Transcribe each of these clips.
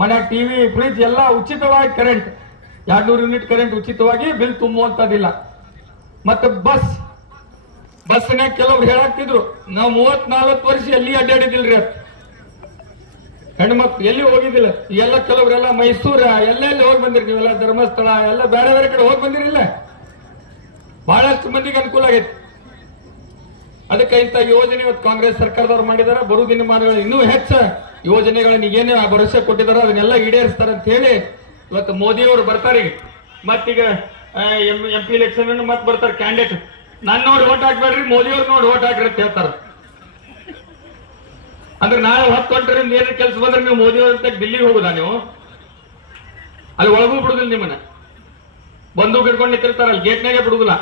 ಮನೆ TV fridge ಎಲ್ಲ ಉಚಿತವಾಗಿ ಕರೆಂಟ್ 200 ಯೂನಿಟ್ ಕರೆಂಟ್ ಉಚಿತವಾಗಿ ಬಿಲ್ ತುಂಬುವಂತದಿಲ್ಲ. ಮತ್ತೆ ಬಸ್ನಾಗ ಕೆಲವ್ರು ಹೇಳಾಕ್ತಿದ್ರು ನಾವು 30-40 ವರ್ಷ ಎಲ್ಲಿ ಅಡ್ಡಾಡಿದಿಲ್ರಿ ಅಂತ. ಹೆಣ್ಮಕ್ಳು ಎಲ್ಲಿ ಹೋಗಿದ್ದಿಲ್ಲ. ಎಲ್ಲ ಕೆಲವರೆಲ್ಲ ಮೈಸೂರ ಎಲ್ಲೆಲ್ಲಿ ಹೋಗಿ ಬಂದಿರಿ ನೀವೆಲ್ಲ, ಧರ್ಮಸ್ಥಳ ಎಲ್ಲ ಬೇರೆ ಬೇರೆ ಕಡೆ ಹೋಗಿ ಬಂದಿರಿಲ್ಲ. ಬಹಳಷ್ಟು ಮಂದಿಗೆ ಅನುಕೂಲ ಆಗೈತಿ. ಅದಕ್ಕೆ ಇಂಥ ಯೋಜನೆ ಇವತ್ತು ಕಾಂಗ್ರೆಸ್ ಸರ್ಕಾರದವ್ರು ಮಾಡಿದಾರೆ. ಬರು ದಿನಮಾನಗಳು ಇನ್ನೂ ಹೆಚ್ಚು ಯೋಜನೆಗಳನ್ನ ಏನೇ ಭರವಸೆ ಕೊಟ್ಟಿದಾರೋ ಅದನ್ನೆಲ್ಲ ಈಡೇರಿಸ್ತಾರೆ ಅಂತ ಹೇಳಿ ಇವತ್ತು ಮೋದಿಯವರು ಬರ್ತಾರೆ. ಮತ್ತೀಗ MP ಎಲೆಕ್ಷನ್ ಮತ್ತೆ ಬರ್ತಾರೆ ಕ್ಯಾಂಡಿಡೇಟ್. ನನ್ನ ನೋಡಿ ಓಟ್ ಹಾಕ್ಬೇಡ್ರಿ, ಮೋದಿಯವ್ರು ನೋಡಿ ಓಟ್ ಹಾಕ್ರಿ ಅಂತ ಹೇಳ್ತಾರೆ. ಅಂದ್ರೆ ನಾಳೆ 10 ಗಂಟೆಯಿಂದ ಏನೇ ಕೆಲಸ ಬಂದ್ರೆ ನೀವು ಮೋದಿಯವ್ರ ದಿಲ್ಲಿಗೆ ಹೋಗುದಾ? ನೀವು ಅಲ್ಲಿ ಒಳಗೂ ಬಿಡುದಿಲ್ಲ. ನಿಮ್ಮನ್ನ ಬಂದೂಕ್ ಹಿಡ್ಕೊಂಡು ನಿಂತಿರ್ತಾರ, ಅಲ್ಲಿ ಗೇಟ್ನಾಗೆ ಬಿಡುದಿಲ್ಲ.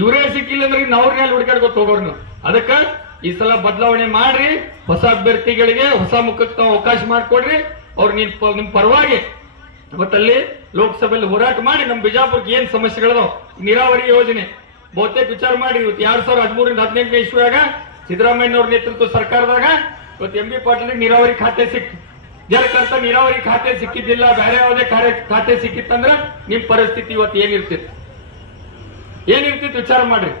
ಇವರೇ ಸಿಕ್ಕಿಲ್ಲ ಅಂದ್ರೆ ಅವ್ರನ್ನೇ ಹುಡುಕಾಡ್ಕೊತ ಹೋಗೋರು ನೀವು. ಅದಕ್ಕೆ ಈ ಸಲ ಬದಲಾವಣೆ ಮಾಡ್ರಿ, ಹೊಸ ಅಭ್ಯರ್ಥಿಗಳಿಗೆ ಹೊಸ ಮುಖಕ್ಕೆ ತಾವು ಅವಕಾಶ ಮಾಡಿಕೊಡ್ರಿ. ಅವ್ರು ನಿಮ್ ಪರವಾಗಿ ಇವತ್ತಲ್ಲಿ ಲೋಕಸಭೆಯಲ್ಲಿ ಹೋರಾಟ ಮಾಡಿ ನಮ್ಮ ಬಿಜಾಪುರಕ್ಕೆ ಏನ್ ಸಮಸ್ಯೆಗಳದಾವ, ನೀರಾವರಿ ಯೋಜನೆ ಬಹುತೇಕ ವಿಚಾರ ಮಾಡಿ. ಇವತ್ತು 2013ರಿಂದ 18ನೇ ಇಸ್ವಿಯಾಗ ಸಿದ್ದರಾಮಯ್ಯನವ್ರ ನೇತೃತ್ವ ಸರ್ಕಾರದಾಗ ಇವತ್ತು MB ಪಾಟೀಲ್ ನೀರಾವರಿ ಖಾತೆ ಸಿಕ್ತು. ಜಲಕಂತ ನೀರಾವರಿ ಖಾತೆ ಸಿಕ್ಕಿದ್ದಿಲ್ಲ, ಬೇರೆ ಯಾವುದೇ ಖಾತೆ ಸಿಕ್ಕಿತ್ತಂದ್ರೆ ನಿಮ್ ಪರಿಸ್ಥಿತಿ ಇವತ್ತು ಏನಿರ್ತಿತ್ತು ವಿಚಾರ ಮಾಡ್ರಿ.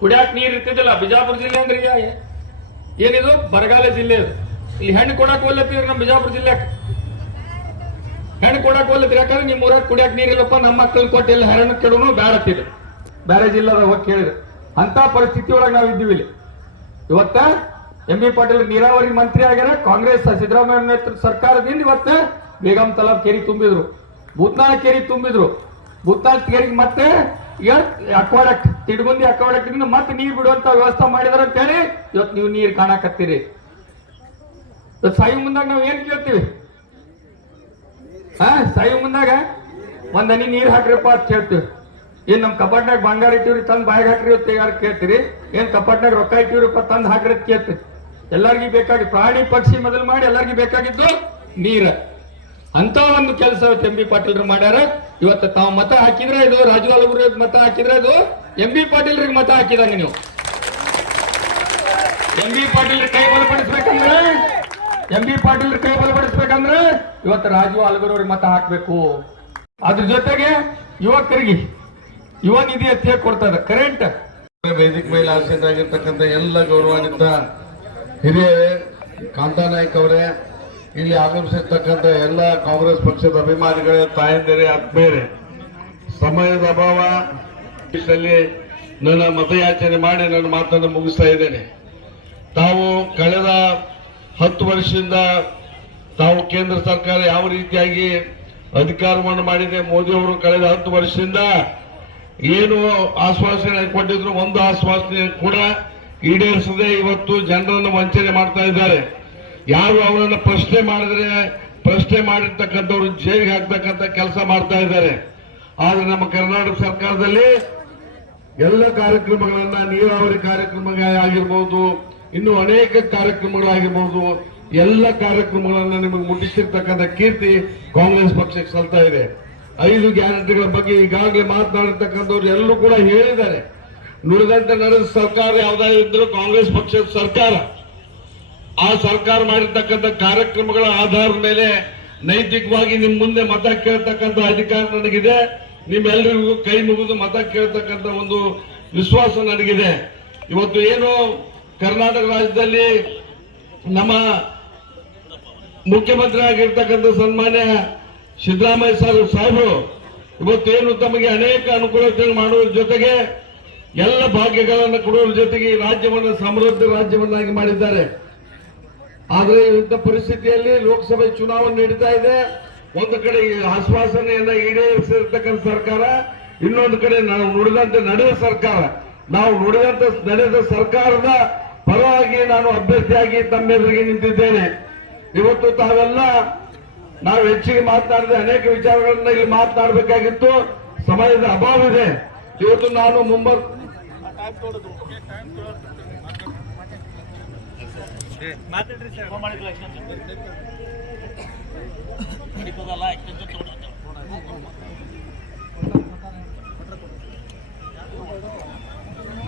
ಕುಡಿಯಾಕ ನೀರ್ ಇರ್ತಿದ್ದಿಲ್ಲ. ಬಿಜಾಪುರ ಜಿಲ್ಲೆ ಅಂದ್ರೆ ಏನಿದು ಬರಗಾಲ ಜಿಲ್ಲೆ. ಇಲ್ಲಿ ಹೆಣ್ಣು ಕೊಡಾಕ್ ಹೋಗ್ಲತ್ತೀರಿ ನಮ್ಮ ಬಿಜಾಪುರ ಜಿಲ್ಲೆಕ್. ಹೆಣ್ಣು ಕೊಡಾಕ್ ಹೋಗ್ಲತ್ತೀರಿ ಯಾಕಂದ್ರೆ ನಿಮ್ ಊರಾಗ ಕುಡಿಯಾಕ ನೀರಿಲ್ಲಪ್ಪ, ನಮ್ಮ ಮಕ್ಕಳನ್ನ ಕೊಟ್ಟು ಇಲ್ಲಿ ಹೆಣ್ಣು ಕೆಡೋನು ಬ್ಯಾಡತ್ತಿದ್ರು. ಬೇರೆ ಜಿಲ್ಲೆದಾಗ ಹೋಗಿ ಕೇಳಿದ್ರು. ಅಂತ ಪರಿಸ್ಥಿತಿ ಒಳಗೆ ನಾವು ಇದ್ದೀವಿ ಇಲ್ಲಿ. ಇವತ್ತ MB ಪಾಟೀಲ್ ನೀರಾವರಿ ಮಂತ್ರಿ ಆಗ್ಯಾರ. ಕಾಂಗ್ರೆಸ್ ಸಿದ್ದರಾಮಯ್ಯ ನೇತೃತ್ವ ಸರ್ಕಾರದಿಂದ ಇವತ್ತು ಬೇಗಂ ತಲಾಬ್ ಕೇರಿ ತುಂಬಿದ್ರು, ಭೂತ್ನಾಳ ಕೇರಿ ತುಂಬಿದ್ರು. ಭೂತ್ನಾಳ ಕೇರಿಗೆ ಮತ್ತೆ ಅಕ್ವಾಡಕ್ಟ್ ತಿಡ್ಗುಂದಿ ಅಕ್ವಾಡಕ್ಟ್ ಮತ್ತೆ ನೀರು ಬಿಡುವಂತ ವ್ಯವಸ್ಥೆ ಮಾಡಿದಾರ ಅಂತ ಹೇಳಿ ಇವತ್ತು ನೀವು ನೀರು ಕಾಣಕತ್ತೀರಿ. ಸಾಯಿ ಮುಂದಾಗ ನಾವ್ ಏನ್ ಕೇಳ್ತೀವಿ? ಸಾಯಿ ಮುಂದಾಗ ಒಂದ್ ಹನಿ ನೀರ್ ಹಾಕ್ರಿಪ್ಪ ಅಂತ ಕೇಳ್ತೀವಿ. ಏನ್ ನಮ್ ಕಪಾಟ್ನಾಗ ಬಂಗಾರ ಇಟ್ಟಿವ್ರಿ ತಂದ್ ಬಾಯಿಗೆ ಹಾಕ್ರಿ ತೆಗಾರ ಕೇಳ್ತೀರಿ? ಏನ್ ಕಪಾಟ್ನಾಗ ರೊಕ್ಕ ಇಟ್ಟಿವ್ರಿಪ್ಪ ತಂದ್ ಹಾಕ್ರಿ ಅಂತ ಕೇಳ್ತೀವಿ. ಎಲ್ಲರಿಗೂ ಬೇಕಾಗಿ ಪ್ರಾಣಿ ಪಕ್ಷಿ ಮೊದಲು ಮಾಡಿ ಎಲ್ಲರಿಗೂ ಬೇಕಾಗಿದ್ದು ನೀರ. ಅಂತ ಒಂದು ಕೆಲಸ MB ಪಾಟೀಲ್ರು ಮಾಡ್ಯಾರ. ಇವತ್ತು ತಾವು ಮತ ಹಾಕಿದ್ರೆ ಇದು ರಾಜವಾಲಗುರು ಮತ ಹಾಕಿದ್ರೆ ಇದು MB ಪಾಟೀಲ್ರಿಗೆ ಮತ ಹಾಕಿದಂಗ. ನೀವು MB ಪಾಟೀಲ್ ಕೈ ಬಲಪಡಿಸ್ಬೇಕಂದ್ರೆ ಇವತ್ತು ರಾಜು ಅಲಗೂರವ್ರಿಗೆ ಮತ ಹಾಕ್ಬೇಕು. ಅದ್ರ ಜೊತೆಗೆ ಯುವಕರಿಗೆ ಯುವ ನಿಧಿ ಅಂತ ಕೊಡ್ತದ ಕರೆಂಟ್. ವೇದಿಕೆ ಮೇಲೆ ಆಸೀನರಾಗಿರ್ತಕ್ಕಂಥ ಎಲ್ಲ ಗೌರವಾನ್ವಿತ ಹಿರಿಯ ಕಾಂತಾ ನಾಯ್ಕ ಅವರೇ, ಇಲ್ಲಿ ಆಗಮಿಸಿರ್ತಕ್ಕಂಥ ಎಲ್ಲ ಕಾಂಗ್ರೆಸ್ ಪಕ್ಷದ ಅಭಿಮಾನಿಗಳೇ, ತಾಯಂದಿರೇ, ಆತ್ಮೀಯರೇ, ಸಮಯದ ಅಭಾವ ನನ್ನ ಮತಯಾಚನೆ ಮಾಡಿ ನನ್ನ ಮಾತನ್ನು ಮುಗಿಸ್ತಾ ಇದ್ದೇನೆ. ತಾವು ಕಳೆದ 10 ವರ್ಷದಿಂದ ತಾವು ಕೇಂದ್ರ ಸರ್ಕಾರ ಯಾವ ರೀತಿಯಾಗಿ ಅಧಿಕಾರವನ್ನು ಮಾಡಿದೆ, ಮೋದಿ ಅವರು ಕಳೆದ 10 ವರ್ಷದಿಂದ ಏನು ಆಶ್ವಾಸನೆ ಕೊಟ್ಟಿದ್ರು ಒಂದು ಆಶ್ವಾಸನೆ ಕೂಡ ಈಡೇರಿಸದೆ ಇವತ್ತು ಜನರನ್ನು ವಂಚನೆ ಮಾಡ್ತಾ ಇದ್ದಾರೆ. ಯಾರು ಅವರನ್ನು ಪ್ರಶ್ನೆ ಮಾಡಿರ್ತಕ್ಕಂಥವ್ರು ಜೈಲಿಗೆ ಹಾಕ್ತಕ್ಕಂಥ ಕೆಲಸ ಮಾಡ್ತಾ ಇದ್ದಾರೆ. ಆದ್ರೆ ನಮ್ಮ ಕರ್ನಾಟಕ ಸರ್ಕಾರದಲ್ಲಿ ಎಲ್ಲ ಕಾರ್ಯಕ್ರಮಗಳನ್ನ, ನೀರಾವರಿ ಕಾರ್ಯಕ್ರಮ ಆಗಿರ್ಬೋದು, ಇನ್ನು ಅನೇಕ ಕಾರ್ಯಕ್ರಮಗಳಾಗಿರ್ಬೋದು, ಎಲ್ಲ ಕಾರ್ಯಕ್ರಮಗಳನ್ನ ನಿಮಗೆ ಮುಟ್ಟಿಸಿರ್ತಕ್ಕಂಥ ಕೀರ್ತಿ ಕಾಂಗ್ರೆಸ್ ಪಕ್ಷಕ್ಕೆ ಸಲ್ತಾ ಇದೆ. 5 ಗ್ಯಾರಂಟಿಗಳ ಬಗ್ಗೆ ಈಗಾಗಲೇ ಮಾತನಾಡಿರ್ತಕ್ಕಂಥವ್ರು ಎಲ್ಲರೂ ಕೂಡ ಹೇಳಿದ್ದಾರೆ. ನುಡಿದಂತೆ ನಡೆದ ಸರ್ಕಾರ ಯಾವುದಾದ್ರೂ ಕಾಂಗ್ರೆಸ್ ಪಕ್ಷದ ಸರ್ಕಾರ. ಆ ಸರ್ಕಾರ ಮಾಡಿರ್ತಕ್ಕಂಥ ಕಾರ್ಯಕ್ರಮಗಳ ಆಧಾರದ ಮೇಲೆ ನೈತಿಕವಾಗಿ ನಿಮ್ ಮುಂದೆ ಮತ ಕೇಳ್ತಕ್ಕಂಥ ಅಧಿಕಾರ ನನಗಿದೆ. ನಿಮ್ಮೆಲ್ಲರಿಗೂ ಕೈ ಮುಗಿದು ಮತ ಕೇಳ್ತಕ್ಕಂಥ ಒಂದು ವಿಶ್ವಾಸ ನನಗಿದೆ. ಇವತ್ತು ಏನು ಕರ್ನಾಟಕ ರಾಜ್ಯದಲ್ಲಿ ನಮ್ಮ ಮುಖ್ಯಮಂತ್ರಿ ಆಗಿರ್ತಕ್ಕಂಥ ಸನ್ಮಾನ್ಯ ಸಿದ್ದರಾಮಯ್ಯ ಸಾಹೇಬರು ಇವತ್ತೇನು ತಮಗೆ ಅನೇಕ ಅನುಕೂಲತೆಗಳನ್ನು ಮಾಡುವುದರ ಜೊತೆಗೆ ಎಲ್ಲ ಭಾಗ್ಯಗಳನ್ನು ಕೊಡುವುದರ ಜೊತೆಗೆ ಈ ರಾಜ್ಯವನ್ನು ಸಮೃದ್ಧ ರಾಜ್ಯವನ್ನಾಗಿ ಮಾಡಿದ್ದಾರೆ. ಆದರೆ ಇಂಥ ಪರಿಸ್ಥಿತಿಯಲ್ಲಿ ಲೋಕಸಭೆ ಚುನಾವಣೆ ನಡೀತಾ ಇದೆ. ಒಂದು ಕಡೆ ಆಶ್ವಾಸನೆಯನ್ನ ಈಡೇರಿಸಿರ್ತಕ್ಕಂಥ ಸರ್ಕಾರ, ಇನ್ನೊಂದು ಕಡೆ ನಾವು ನುಡಿದಂತೆ ನಡೆದ ಸರ್ಕಾರ. ನಾವು ನುಡಿದಂತೆ ನಡೆದ ಸರ್ಕಾರದ ಪರವಾಗಿ ನಾನು ಅಭ್ಯರ್ಥಿಯಾಗಿ ತಮ್ಮೆದುರಿಗೆ ನಿಂತಿದ್ದೇನೆ. ಇವತ್ತು ತಾವೆಲ್ಲ ನಾವು ಹೆಚ್ಚಿಗೆ ಮಾತನಾಡಿದ ಅನೇಕ ವಿಚಾರಗಳನ್ನ ಇಲ್ಲಿ ಮಾತನಾಡಬೇಕಾಗಿತ್ತು, ಸಮಯದ ಅಭಾವ ಇದೆ. ಇವತ್ತು ನಾನು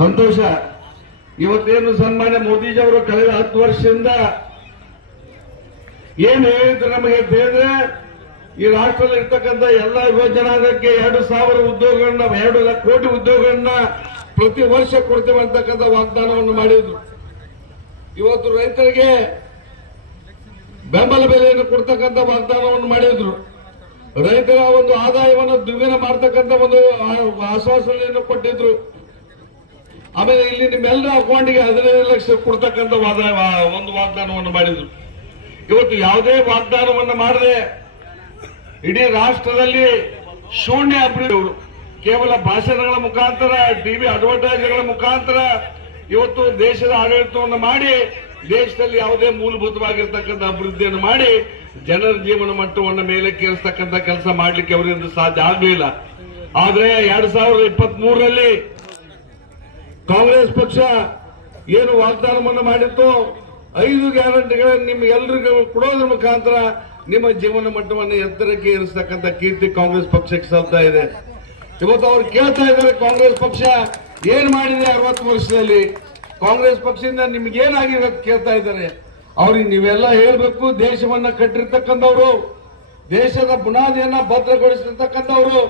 ಸಂತೋಷ. ಇವತ್ತೇನು ಸನ್ಮಾನ್ಯ ಮೋದಿಜಿಯವರು ಕಳೆದ 10 ವರ್ಷದಿಂದ ಏನ್ ಹೇಳಿದ್ರು ನಮಗೆ ಅಂತ ಹೇಳಿದ್ರೆ ಈ ರಾಷ್ಟ್ರದಲ್ಲಿ ಇರ್ತಕ್ಕಂಥ ಎಲ್ಲ ಯುವ ಜನಾಂಗಕ್ಕೆ 2,000 ಉದ್ಯೋಗಗಳನ್ನ 2 ಲಕ್ಷ ಕೋಟಿ ಉದ್ಯೋಗಗಳನ್ನ ಪ್ರತಿ ವರ್ಷ ಕೊಡ್ತೇವೆ ಅಂತಕ್ಕಂಥ ವಾಗ್ದಾನವನ್ನು ಮಾಡಿದ್ರು. ಇವತ್ತು ರೈತರಿಗೆ ಬೆಂಬಲ ಬೆಲೆಯನ್ನು ಕೊಡ್ತಕ್ಕಂಥ ವಾಗ್ದಾನವನ್ನು ಮಾಡಿದ್ರು. ರೈತರ ಒಂದು ಆದಾಯವನ್ನು ದ್ವಿಗುಣ ಮಾಡ್ತಕ್ಕಂಥ ಒಂದು ಆಶ್ವಾಸನೆಯನ್ನು ಕೊಟ್ಟಿದ್ರು. ಆಮೇಲೆ ಇಲ್ಲಿ ನಿಮ್ಮೆಲ್ಲರ ಅಕೌಂಟ್ಗೆ 15 ಲಕ್ಷ ಕೊಡ್ತಕ್ಕಂಥ ಒಂದು ವಾಗ್ದಾನವನ್ನು ಮಾಡಿದ್ರು. ಇವತ್ತು ಯಾವುದೇ ವಾಗ್ದಾನವನ್ನು ಮಾಡದೆ ಇಡೀ ರಾಷ್ಟ್ರದಲ್ಲಿ ಶೂನ್ಯ ಅಭಿವೃದ್ಧಿ, ಕೇವಲ ಭಾಷಣಗಳ ಮುಖಾಂತರ, ಟಿವಿ ಅಡ್ವರ್ಟೈಸ್ಗಳ ಮುಖಾಂತರ ಇವತ್ತು ದೇಶದ ಆಡಳಿತವನ್ನು ಮಾಡಿ ದೇಶದಲ್ಲಿ ಯಾವುದೇ ಮೂಲಭೂತವಾಗಿರ್ತಕ್ಕಂಥ ಅಭಿವೃದ್ಧಿಯನ್ನು ಮಾಡಿ ಜನರ ಜೀವನ ಮಟ್ಟವನ್ನು ಮೇಲೆ ಕೇರಿಸ್ತಕ್ಕಂಥ ಕೆಲಸ ಮಾಡಲಿಕ್ಕೆ ಅವರಿಂದ ಸಾಧ್ಯ ಆಗಲಿಲ್ಲ. ಆದ್ರೆ 2023ರಲ್ಲಿ ಕಾಂಗ್ರೆಸ್ ಪಕ್ಷ ಏನು ವಾಗ್ದಾನವನ್ನು ಮಾಡಿತ್ತು, 5 ಗ್ಯಾರಂಟಿಗಳನ್ನು ನಿಮ್ಗೆಲ್ಲರಿಗೂ ಕೊಡೋದ್ರ ಮುಖಾಂತರ ನಿಮ್ಮ ಜೀವನ ಮಟ್ಟವನ್ನು ಎತ್ತರಕ್ಕೆ ಏರಿಸತಕ್ಕಂಥ ಕೀರ್ತಿ ಕಾಂಗ್ರೆಸ್ ಪಕ್ಷಕ್ಕೆ ಸಲ್ತಾ ಇದೆ. ಇವತ್ತು ಅವ್ರು ಕೇಳ್ತಾ ಇದ್ದಾರೆ, ಕಾಂಗ್ರೆಸ್ ಪಕ್ಷ ಏನ್ ಮಾಡಿದೆ 60 ವರ್ಷದಲ್ಲಿ, ಕಾಂಗ್ರೆಸ್ ಪಕ್ಷದಿಂದ ನಿಮ್ಗೇನಾಗಿದೆ ಅಂತ ಕೇಳ್ತಾ ಇದ್ದಾರೆ. ಅವ್ರಿಗೆ ನೀವೆಲ್ಲ ಹೇಳ್ಬೇಕು, ದೇಶವನ್ನ ಕಟ್ಟಿರ್ತಕ್ಕಂಥವ್ರು, ದೇಶದ ಬುನಾದಿಯನ್ನ ಭದ್ರಗೊಳಿಸಿರ್ತಕ್ಕಂಥವ್ರು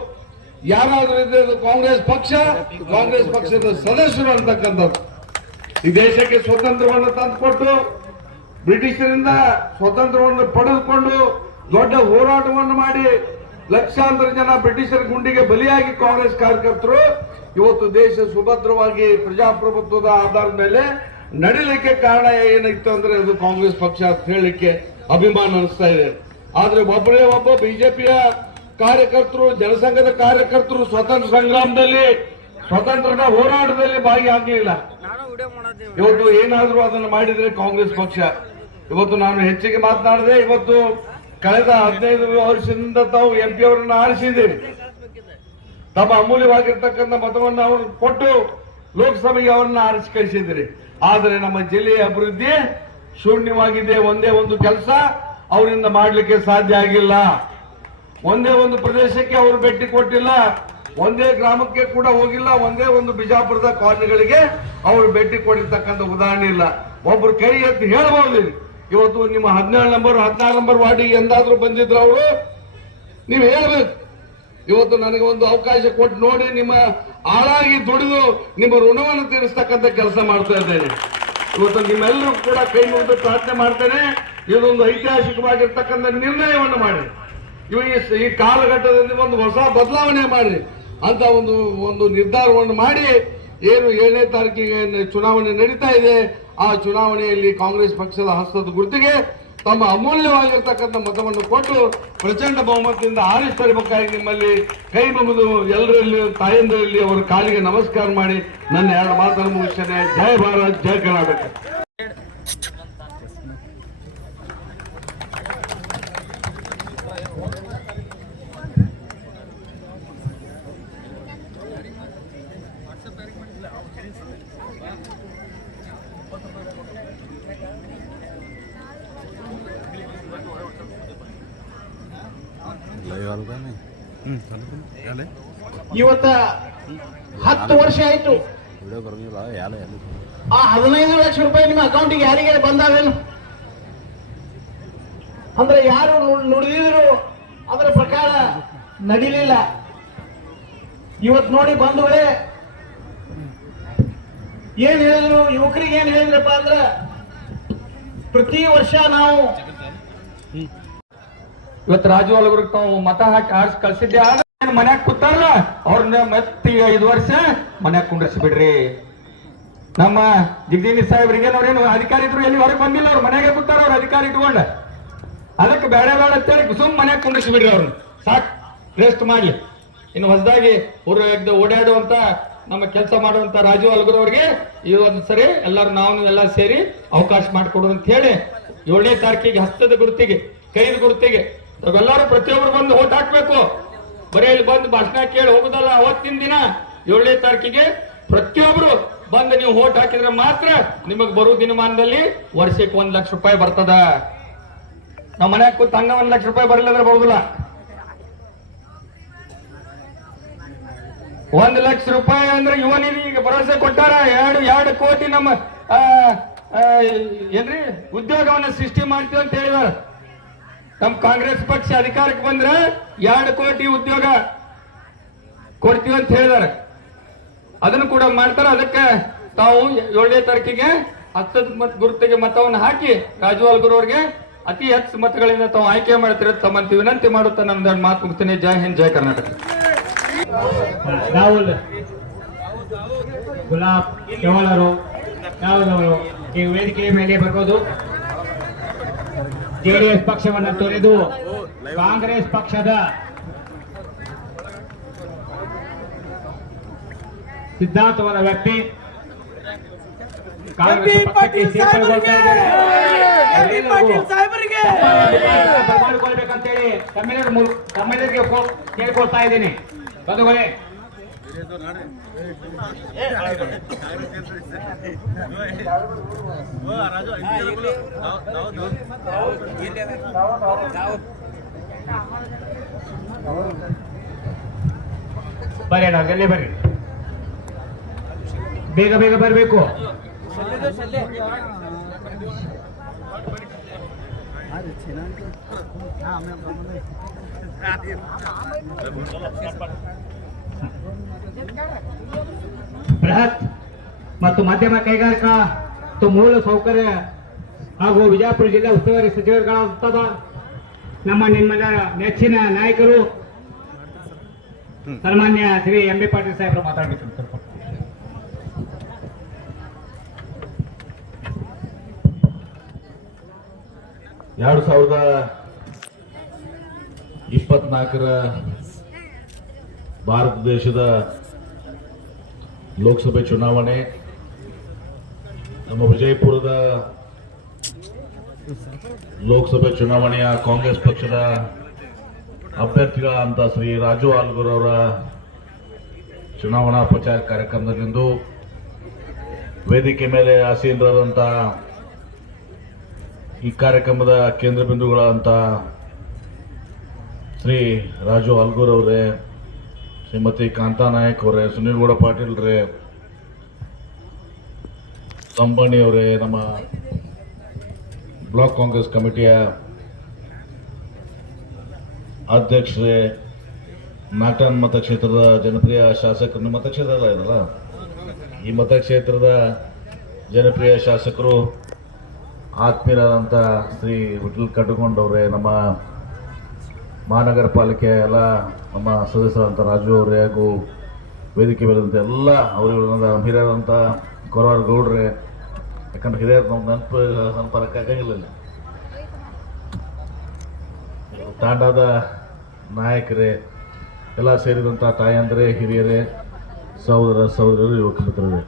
ಯಾರಾದ್ರೂ ಇದ್ರೆ ಕಾಂಗ್ರೆಸ್ ಪಕ್ಷದ ಸದಸ್ಯರು ಅಂತಕ್ಕಂಥದ್ದು. ಈ ದೇಶಕ್ಕೆ ಸ್ವತಂತ್ರವನ್ನು ತಂದುಕೊಟ್ಟು ಬ್ರಿಟಿಷರಿಂದ ಸ್ವತಂತ್ರವನ್ನು ಪಡೆದುಕೊಂಡು ದೊಡ್ಡ ಹೋರಾಟವನ್ನು ಮಾಡಿ ಲಕ್ಷಾಂತರ ಜನ ಬ್ರಿಟಿಷರ ಗುಂಡಿಗೆ ಬಲಿಯಾಗಿ ಕಾಂಗ್ರೆಸ್ ಕಾರ್ಯಕರ್ತರು ಇವತ್ತು ದೇಶ ಸುಭದ್ರವಾಗಿ ಪ್ರಜಾಪ್ರಭುತ್ವದ ಆಧಾರದ ಮೇಲೆ ನಡೀಲಿಕ್ಕೆ ಕಾರಣ ಏನಿತ್ತು ಅಂದ್ರೆ ಅದು ಕಾಂಗ್ರೆಸ್ ಪಕ್ಷ ಅಂತ ಹೇಳಲಿಕ್ಕೆ ಅಭಿಮಾನ ಅನಿಸ್ತಾ ಇದೆ. ಆದ್ರೆ ಒಬ್ಬರೇ ಒಬ್ಬ ಬಿಜೆಪಿಯ ಕಾರ್ಯಕರ್ತರು, ಜನಸಂಘದ ಕಾರ್ಯಕರ್ತರು ಸ್ವತಂತ್ರ ಸಂಗ್ರಾಮದಲ್ಲಿ, ಸ್ವತಂತ್ರದ ಹೋರಾಟದಲ್ಲಿ ಭಾಗಿಯಾಗಲಿಲ್ಲ. ಇವತ್ತು ಏನಾದ್ರೂ ಅದನ್ನು ಮಾಡಿದ್ರೆ ಕಾಂಗ್ರೆಸ್ ಪಕ್ಷ. ಇವತ್ತು ನಾನು ಹೆಚ್ಚಿಗೆ ಮಾತನಾಡದೆ, ಇವತ್ತು ಕಳೆದ 15 ವರ್ಷದಿಂದ ತಾವು MP ಅವರನ್ನು ಆರಿಸಿದ್ದೀರಿ. ತಮ್ಮ ಅಮೂಲ್ಯವಾಗಿರ್ತಕ್ಕಂಥ ಮತವನ್ನು ಅವರು ಕೊಟ್ಟು ಲೋಕಸಭೆಗೆ ಅವರನ್ನ ಆರಿಸಿ ಕಳಿಸಿದ್ದೀರಿ. ಆದರೆ ನಮ್ಮ ಜಿಲ್ಲೆಯ ಅಭಿವೃದ್ಧಿ ಶೂನ್ಯವಾಗಿದೆ. ಒಂದೇ ಒಂದು ಕೆಲಸ ಅವರಿಂದ ಮಾಡಲಿಕ್ಕೆ ಸಾಧ್ಯ ಆಗಿಲ್ಲ. ಒಂದೇ ಒಂದು ಪ್ರದೇಶಕ್ಕೆ ಅವರು ಭೇಟಿ ಕೊಟ್ಟಿಲ್ಲ, ಒಂದೇ ಗ್ರಾಮಕ್ಕೆ ಕೂಡ ಹೋಗಿಲ್ಲ, ಒಂದೇ ಒಂದು ಬಿಜಾಪುರದ ಕಾಲನಿಗಳಿಗೆ ಅವರು ಭೇಟಿ ಕೊಟ್ಟಿರ್ತಕ್ಕಂಥ ಉದಾಹರಣೆ ಇಲ್ಲ. ಒಬ್ರು ಕೈ ಎತ್ತಿ ಹೇಳಬಹುದು, ಇವತ್ತು ನಿಮ್ಮ 17 ನಂಬರ್ 16 ನಂಬರ್ ವಾರ್ಡಿಗೆ ಎಂದಾದ್ರೂ ಬಂದಿದ್ರು ಅವರು? ನೀವು ಹೇಳ್ಬೇಕು. ಇವತ್ತು ನನಗೆ ಒಂದು ಅವಕಾಶ ಕೊಟ್ಟು ನೋಡಿ, ನಿಮ್ಮ ಆಳಾಗಿ ದುಡಿದು ನಿಮ್ಮ ಋಣವನ್ನು ತೀರಿಸ್ತಕ್ಕಂಥ ಕೆಲಸ ಮಾಡ್ತಾ ಇದ್ದೇನೆ. ಇವತ್ತು ನಿಮ್ಮೆಲ್ಲರೂ ಕೂಡ ಕೈ ಮುಗಿದು ಪ್ರಾರ್ಥನೆ ಮಾಡ್ತೇನೆ, ಇದೊಂದು ಐತಿಹಾಸಿಕವಾಗಿರ್ತಕ್ಕಂಥ ನಿರ್ಣಯವನ್ನು ಮಾಡಿ, ಈ ಕಾಲಘಟ್ಟದಲ್ಲಿ ಒಂದು ಹೊಸ ಬದಲಾವಣೆ ಮಾಡಿ ಅಂತ ಒಂದು ನಿರ್ಧಾರವನ್ನು ಮಾಡಿ, ಏನು 7ನೇ ತಾರೀಕಿಗೆ ಚುನಾವಣೆ ನಡೀತಾ ಇದೆ, ಆ ಚುನಾವಣೆಯಲ್ಲಿ ಕಾಂಗ್ರೆಸ್ ಪಕ್ಷದ ಹಸ್ತದ ಗುರುತಿಗೆ ತಮ್ಮ ಅಮೂಲ್ಯವಾಗಿರ್ತಕ್ಕಂಥ ಮತವನ್ನು ಕೊಟ್ಟು ಪ್ರಚಂಡ ಬಹುಮತದಿಂದ ಆರಿಸ್ತರಬೇಕಾಗಿ ನಿಮ್ಮಲ್ಲಿ ಕೈ ಮುಗಿದು ಎಲ್ಲರಲ್ಲಿ ತಾಯಂದರಲ್ಲಿ ಅವರ ಕಾಲಿಗೆ ನಮಸ್ಕಾರ ಮಾಡಿ ನನ್ನ 2 ಮಾತನ್ನು ಮುಗಿಸ್ತೇನೆ. ಜೈ ಭಾರತ್, ಜೈ ಕರ್ನಾಟಕ. ಇವತ್ತ 10 ವರ್ಷ ಆಯ್ತು. ಆ 15 ಲಕ್ಷ ರೂಪಾಯಿ ನಿಮ್ಮ ಅಕೌಂಟಿಗೆ ಯಾರಿಗೆ ಬಂದಾವೇನು ಅಂದ್ರೆ ಯಾರು ನುಡಿದಿದ್ರು ಅದರ ಪ್ರಕಾರ ನಡೀಲಿಲ್ಲ. ಇವತ್ತು ನೋಡಿ ಬಂಧುಗಳೇ, ಏನ್ ಹೇಳಿದ್ರು ಯುವಕರಿಗೆ, ಏನ್ ಹೇಳಿದ್ರಪ್ಪ ಅಂದ್ರೆ ಪ್ರತಿ ವರ್ಷ ನಾವು ಇವತ್ತು ರಾಜು ಅಲಗರಿಗೆ ತಾವು ಮತ ಹಾಕಿ ಆರಿಸಿ ಕಳ್ಸಿದ್ದೆ. ಆದ್ರೆ ಮನ್ಯಾಗ ಕೂತಾರಲ್ಲ ಅವ್ರನ್ನ ಮತ್ತೆ 5 ವರ್ಷ ಮನ್ಯಾಗ ಕುಂಡ್ರಿಸಿ ಬಿಡ್ರಿ. ನಮ್ಮ ಜಗದೀಶ್ ಸಾಹೇಬ್ರಿಗೆ ಅವ್ರೇನು ಅಧಿಕಾರಿ ಇದ್ರು ಎಲ್ಲಿ ಹೊರಗೆ ಬಂದಿಲ್ಲ, ಅವ್ರು ಮನೆಯಾಗೆ ಕೂತಾರ, ಅವ್ರ ಅಧಿಕಾರಿ ಇಟ್ಕೊಂಡ. ಅದಕ್ಕೆ ಬೇಡ ಅಂತೇಳಿ ಸುಮ್ ಮನ್ಯಾಗ ಕುಂಡ್ರಿಸಿ ಬಿಡ್ರಿ, ಅವ್ರನ್ನ ಸಾಕು ರೆಸ್ಟ್ ಮಾಡ್ಲಿ. ಇನ್ನು ಹೊಸದಾಗಿ ಓಡಾಡುವಂತ ನಮ್ಮ ಕೆಲಸ ಮಾಡುವಂತ ರಾಜು ಅಲಗರ್ ಅವ್ರಿಗೆ ಈ ಒಂದು ಸರಿ ಎಲ್ಲರೂ ನಾವು ಎಲ್ಲ ಸೇರಿ ಅವಕಾಶ ಮಾಡಿಕೊಡು ಅಂತ ಹೇಳಿ 7ನೇ ತಾರೀಕಿಗೆ ಹಸ್ತದ ಗುರುತಿಗೆ, ಕೈದ ಗುರುತಿಗೆ ನಾವೆಲ್ಲರೂ ಪ್ರತಿಯೊಬ್ಬರು ಬಂದು ಓಟ್ ಹಾಕ್ಬೇಕು. ಬರೀ ಇಲ್ಲಿ ಬಂದು ಭಾಷಣ ಕೇಳಿ ಹೋಗುದಲ್ಲ. ಅವತ್ತಿನ ದಿನ 7ನೇ ತಾರೀಕಿಗೆ ಪ್ರತಿಯೊಬ್ರು ಬಂದು ನೀವು ಓಟ್ ಹಾಕಿದ್ರೆ ಮಾತ್ರ ನಿಮಗ್ ಬರೋ ದಿನಮಾನದಲ್ಲಿ ವರ್ಷಕ್ಕೆ 1 ಲಕ್ಷ ರೂಪಾಯಿ ಬರ್ತದ. ನಾವು ಮನ್ಯಾಗ ಕೂತ್ ಹಂಗ 1 ಲಕ್ಷ ರೂಪಾಯಿ ಬರಲಿಲ್ಲ ಬರುದಿಲ್ಲ. 1 ಲಕ್ಷ ರೂಪಾಯಿ ಅಂದ್ರೆ ಯುವ ನಿಧಿಗೆ ಭರವಸೆ ಕೊಟ್ಟಾರ. 2 ಕೋಟಿ ನಮ್ಮ ಏನ್ರಿ ಉದ್ಯೋಗವನ್ನ ಸೃಷ್ಟಿ ಮಾಡ್ತೀವಿ ಅಂತ ಹೇಳಿದಾರ. ತಮ್ಮ ಕಾಂಗ್ರೆಸ್ ಪಕ್ಷ ಅಧಿಕಾರಕ್ಕೆ ಬಂದ್ರೆ 2 ಕೋಟಿ ಉದ್ಯೋಗ ಕೊಡ್ತೀವಿ ಅಂತ ಹೇಳಿದಾರೆ. ಅದನ್ನು ಕೂಡ ಮಾಡ್ತಾರೆ. ಅದಕ್ಕೆ ತಾವು 7ನೇ ತಾರೀಕಿಗೆ 10 ಮತ ಗುರುತಿಗೆ ಮತವನ್ನು ಹಾಕಿ ರಾಜು ಅಲ್ಗೂರ್ ಅವರಿಗೆ ಅತಿ ಹೆಚ್ಚು ಮತಗಳಿಂದ ತಾವು ಆಯ್ಕೆ ಮಾಡ್ತಿರೋದು ತಮ್ಮಂತ ವಿನಂತಿ ಮಾಡುತ್ತಾ ನನ್ನ ಮಾತು ಮುಗಿಸ್ತೇನೆ. ಜೈ ಹಿಂದ್, ಜೈ ಕರ್ನಾಟಕ. ರಾಹುಲ್ ಗುಲಾಬ್ ಕೇವಲರು ಯಾವುದವರು ಈ ವೇದಿಕೆಯ ಮೇಲೆ ಬರ್ಬೋದು. ಜೆಡಿಎಸ್ ಪಕ್ಷವನ್ನು ತೊರೆದು ಕಾಂಗ್ರೆಸ್ ಪಕ್ಷದ ಸಿದ್ಧಾಂತವಾದ ವ್ಯಕ್ತಿ ಕಾಂಗ್ರೆಸ್ ಪಕ್ಷಕ್ಕೆ ಸೇರ್ಪಡೆಗೊಳ್ತಾ ಇದ್ದಾರೆ. ಮಾಡ್ಕೊಳ್ಬೇಕಂತೇಳಿ ತಮ್ಮೆಲ್ಲರಿಗೆ ಕೇಳ್ಕೊಳ್ತಾ ಇದ್ದೀನಿ ಬಂಧುಗಳೇ. ಬರ್ರಿ ಅಣ್ಣ, ಜಲ್ದಿ ಬರ್ರಿ, ಬೇಗ ಬೇಗ ಬರಬೇಕು. ಬೃಹತ್ ಮತ್ತು ಮಧ್ಯಮ ಕೈಗಾರಿಕಾ ಮತ್ತು ಮೂಲ ಸೌಕರ್ಯ ಹಾಗೂ ವಿಜಯಪುರ ಜಿಲ್ಲಾ ಉಸ್ತುವಾರಿ ಸಚಿವರುಗಳಾದ ನಿಮ್ಮೆಲ್ಲ ನೆಚ್ಚಿನ ನಾಯಕರು ಸನ್ಮಾನ್ಯ ಶ್ರೀ ಎಂ.ಬಿ. ಪಾಟೀಲ್ ಸಾಹೇಬರು ಮಾತಾಡಬೇಕು. 2024ರ ಭಾರತ ದೇಶದ ಲೋಕಸಭೆ ಚುನಾವಣೆ ನಮ್ಮ ವಿಜಯಪುರದ ಲೋಕಸಭೆ ಚುನಾವಣೆಯ ಕಾಂಗ್ರೆಸ್ ಪಕ್ಷದ ಅಭ್ಯರ್ಥಿಗಳಂತ ಶ್ರೀ ರಾಜು ಆಲ್ಗೂರ್ ಅವರ ಚುನಾವಣಾ ಪ್ರಚಾರ ಕಾರ್ಯಕ್ರಮದಲ್ಲಿಂದು ವೇದಿಕೆ ಮೇಲೆ ಆಸೀನರಾದಂಥ ಈ ಕಾರ್ಯಕ್ರಮದ ಕೇಂದ್ರ ಬಿಂದುಗಳಂತ ಶ್ರೀ ರಾಜು ಆಲ್ಗೂರ್ ಅವರೇ, ಶ್ರೀಮತಿ ಕಾಂತಾ ನಾಯಕ್ ಅವರೇ, ಸುನೀಲ್ ಗೌಡ ಪಾಟೀಲ್ ರೇ, ಸಂಬಣ್ಣಿ ಅವರೇ, ನಮ್ಮ ಬ್ಲಾಕ್ ಕಾಂಗ್ರೆಸ್ ಕಮಿಟಿಯ ಅಧ್ಯಕ್ಷರೇ, ನಾಟನ್ ಮತಕ್ಷೇತ್ರದ ಜನಪ್ರಿಯ ಶಾಸಕರು, ನಿಮ್ಮ ಮತಕ್ಷೇತ್ರ ಇದಲ್ಲ, ಈ ಮತಕ್ಷೇತ್ರದ ಜನಪ್ರಿಯ ಶಾಸಕರು ಆತ್ಮೀಯರಾದಂಥ ಶ್ರೀ ವಿಠಲ್ ಕಡ್ಗೊಂಡವ್ರೆ, ನಮ್ಮ ಮಹಾನಗರ ಪಾಲಿಕೆ ಎಲ್ಲ ನಮ್ಮ ಸದಸ್ಯರಾದಂಥ ರಾಜು ಅವರೇ ಹಾಗೂ ವೇದಿಕೆ ಮೇಲಿದಂಥ ಎಲ್ಲ ಅವರುಗಳನ್ನ ಹಿರಿಯರಾದಂಥ ಕೊರವಾರ ಗೌಡ್ರೆ, ಯಾಕಂದ್ರೆ ಹಿರಿಯರು ನಾವು ನೆನಪಕ್ಕಾಗಂಗಿಲ್ಲ, ತಾಂಡಾದ ನಾಯಕರೇ ಎಲ್ಲ ಸೇರಿದಂಥ ತಾಯಂದ್ರೆ, ಹಿರಿಯರೇ, ಸಹೋದರ ಸಹೋದರರು, ಯುವಕ ಮಿತ್ರರೇ,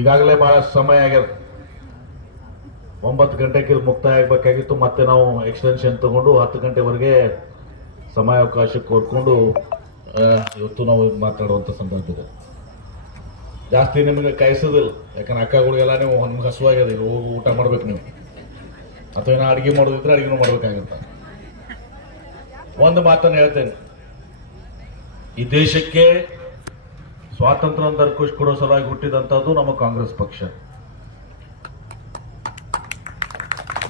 ಈಗಾಗಲೇ ಬಹಳಷ್ಟು ಸಮಯ ಆಗ್ಯದ. 9 ಗಂಟೆಗೆ ಮುಕ್ತಾಯ ಆಗಬೇಕಾಗಿತ್ತು. ಮತ್ತೆ ನಾವು ಎಕ್ಸ್ಟೆನ್ಷನ್ ತಗೊಂಡು 10 ಗಂಟೆವರೆಗೆ ಸಮಯಾವಕಾಶ ಕೋರ್ಕೊಂಡು ಇವತ್ತು ನಾವು ಮಾತಾಡುವಂಥ ಸಂದರ್ಭ ಇದೆ. ಜಾಸ್ತಿ ನಿಮಗೆ ಕಾಯಿಸೋದಿಲ್ಲ, ಯಾಕಂದ್ರೆ ಅಕ್ಕಗಳಿಗೆಲ್ಲ ನೀವು ನಿಮ್ಗೆ ಹಸುವಾಗ್ಯದ, ಈಗ ಹೋಗಿ ಊಟ ಮಾಡ್ಬೇಕು ನೀವು, ಅಥವಾ ಏನೋ ಅಡುಗೆ ಮಾಡೋದಿದ್ರೆ ಅಡುಗೆನೂ ಮಾಡ್ಬೇಕಾಗಿರ್ತ. ಒಂದು ಮಾತನ್ನು ಹೇಳ್ತೇನೆ, ಈ ದೇಶಕ್ಕೆ ಸ್ವಾತಂತ್ರ್ಯ ದೊರಕಿಸಿಕೊಡೋ ಸಲುವಾಗಿ ಹುಟ್ಟಿದಂಥದ್ದು ನಮ್ಮ ಕಾಂಗ್ರೆಸ್ ಪಕ್ಷ.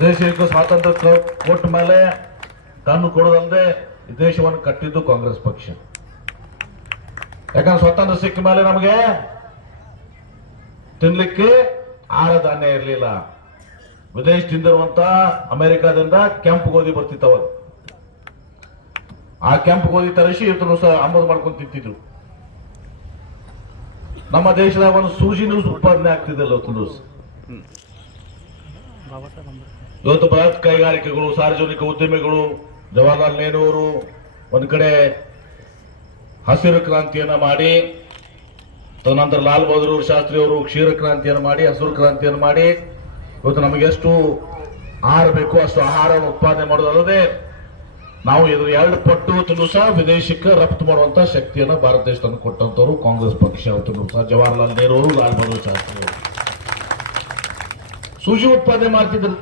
ದೇಶಕ್ಕೆ ಸ್ವಾತಂತ್ರ್ಯ ಕೊಟ್ಟ ಮೇಲೆ ತಾನು ಕೊಡೋದಲ್ಲದೆ ಈ ದೇಶವನ್ನು ಕಟ್ಟಿದ್ದು ಕಾಂಗ್ರೆಸ್ ಪಕ್ಷ. ಯಾಕಂದ್ರೆ ಸ್ವಾತಂತ್ರ್ಯ ಸಿಕ್ಕ ಮೇಲೆ ನಮಗೆ ತಿನ್ಲಿಕ್ಕೆ ಆಹಾರ ಧಾನ್ಯ ಇರಲಿಲ್ಲ. ವಿದೇಶದಿಂದ ಇರುವಂತ ಅಮೆರಿಕಾದಿಂದ ಕೆಂಪು ಗೋಧಿ ಬರ್ತಿತ್ತವ, ಆ ಕೆಂಪು ಗೋಧಿ ತರಿಸಿ ಇವತ್ತು ಸಹ ಆಮದು ಮಾಡ್ಕೊಂಡು ತಿಂತಿದ್ರು. ನಮ್ಮ ದೇಶದಾಗ ಒಂದು ಸೂಜಿನೂ ಉತ್ಪಾದನೆ ಆಗ್ತಿದ್ದಲ್ಲ ಇವತ್ತು ದಿವಸ. ಇವತ್ತು ಬೃಹತ್ ಕೈಗಾರಿಕೆಗಳು, ಸಾರ್ವಜನಿಕ ಉದ್ಯಮಿಗಳು, ಜವಾಹರ್ಲಾಲ್ ನೆಹರು ಅವರು ಒಂದು ಕಡೆ ಹಸಿರು ಕ್ರಾಂತಿಯನ್ನ ಮಾಡಿ, ತದನಂತರ ಲಾಲ್ ಬಹದ್ದೂರ್ ಶಾಸ್ತ್ರಿ ಅವರು ಕ್ಷೀರ ಕ್ರಾಂತಿಯನ್ನು ಮಾಡಿ, ಹಸಿರು ಕ್ರಾಂತಿಯನ್ನು ಮಾಡಿ, ಇವತ್ತು ನಮಗೆ ಎಷ್ಟು ಆಹಾರ ಬೇಕು ಅಷ್ಟು ಆಹಾರವನ್ನು ಉತ್ಪಾದನೆ ಮಾಡೋದಲ್ಲದೆ ನಾವು ಇದು 2 ಪಟ್ಟು ಸಹ ವಿದೇಶಕ್ಕೆ ರಫ್ತು ಮಾಡುವಂತ ಶಕ್ತಿಯನ್ನು ಭಾರತ ದೇಶದಲ್ಲಿ ಕೊಟ್ಟಂತವರು ಕಾಂಗ್ರೆಸ್ ಪಕ್ಷ. ಅವತ್ತು ಸಹ ಜವಾಹರ್ಲಾಲ್ ನೆಹರು ಅವರು, ಲಾಲ್ ಬಹದ್ದೂರ್ ಶಾಸ್ತ್ರಿ ಅವರು ಸೂಜಿ ಉತ್ಪಾದನೆ ಮಾಡ್ತಿದ್ರು.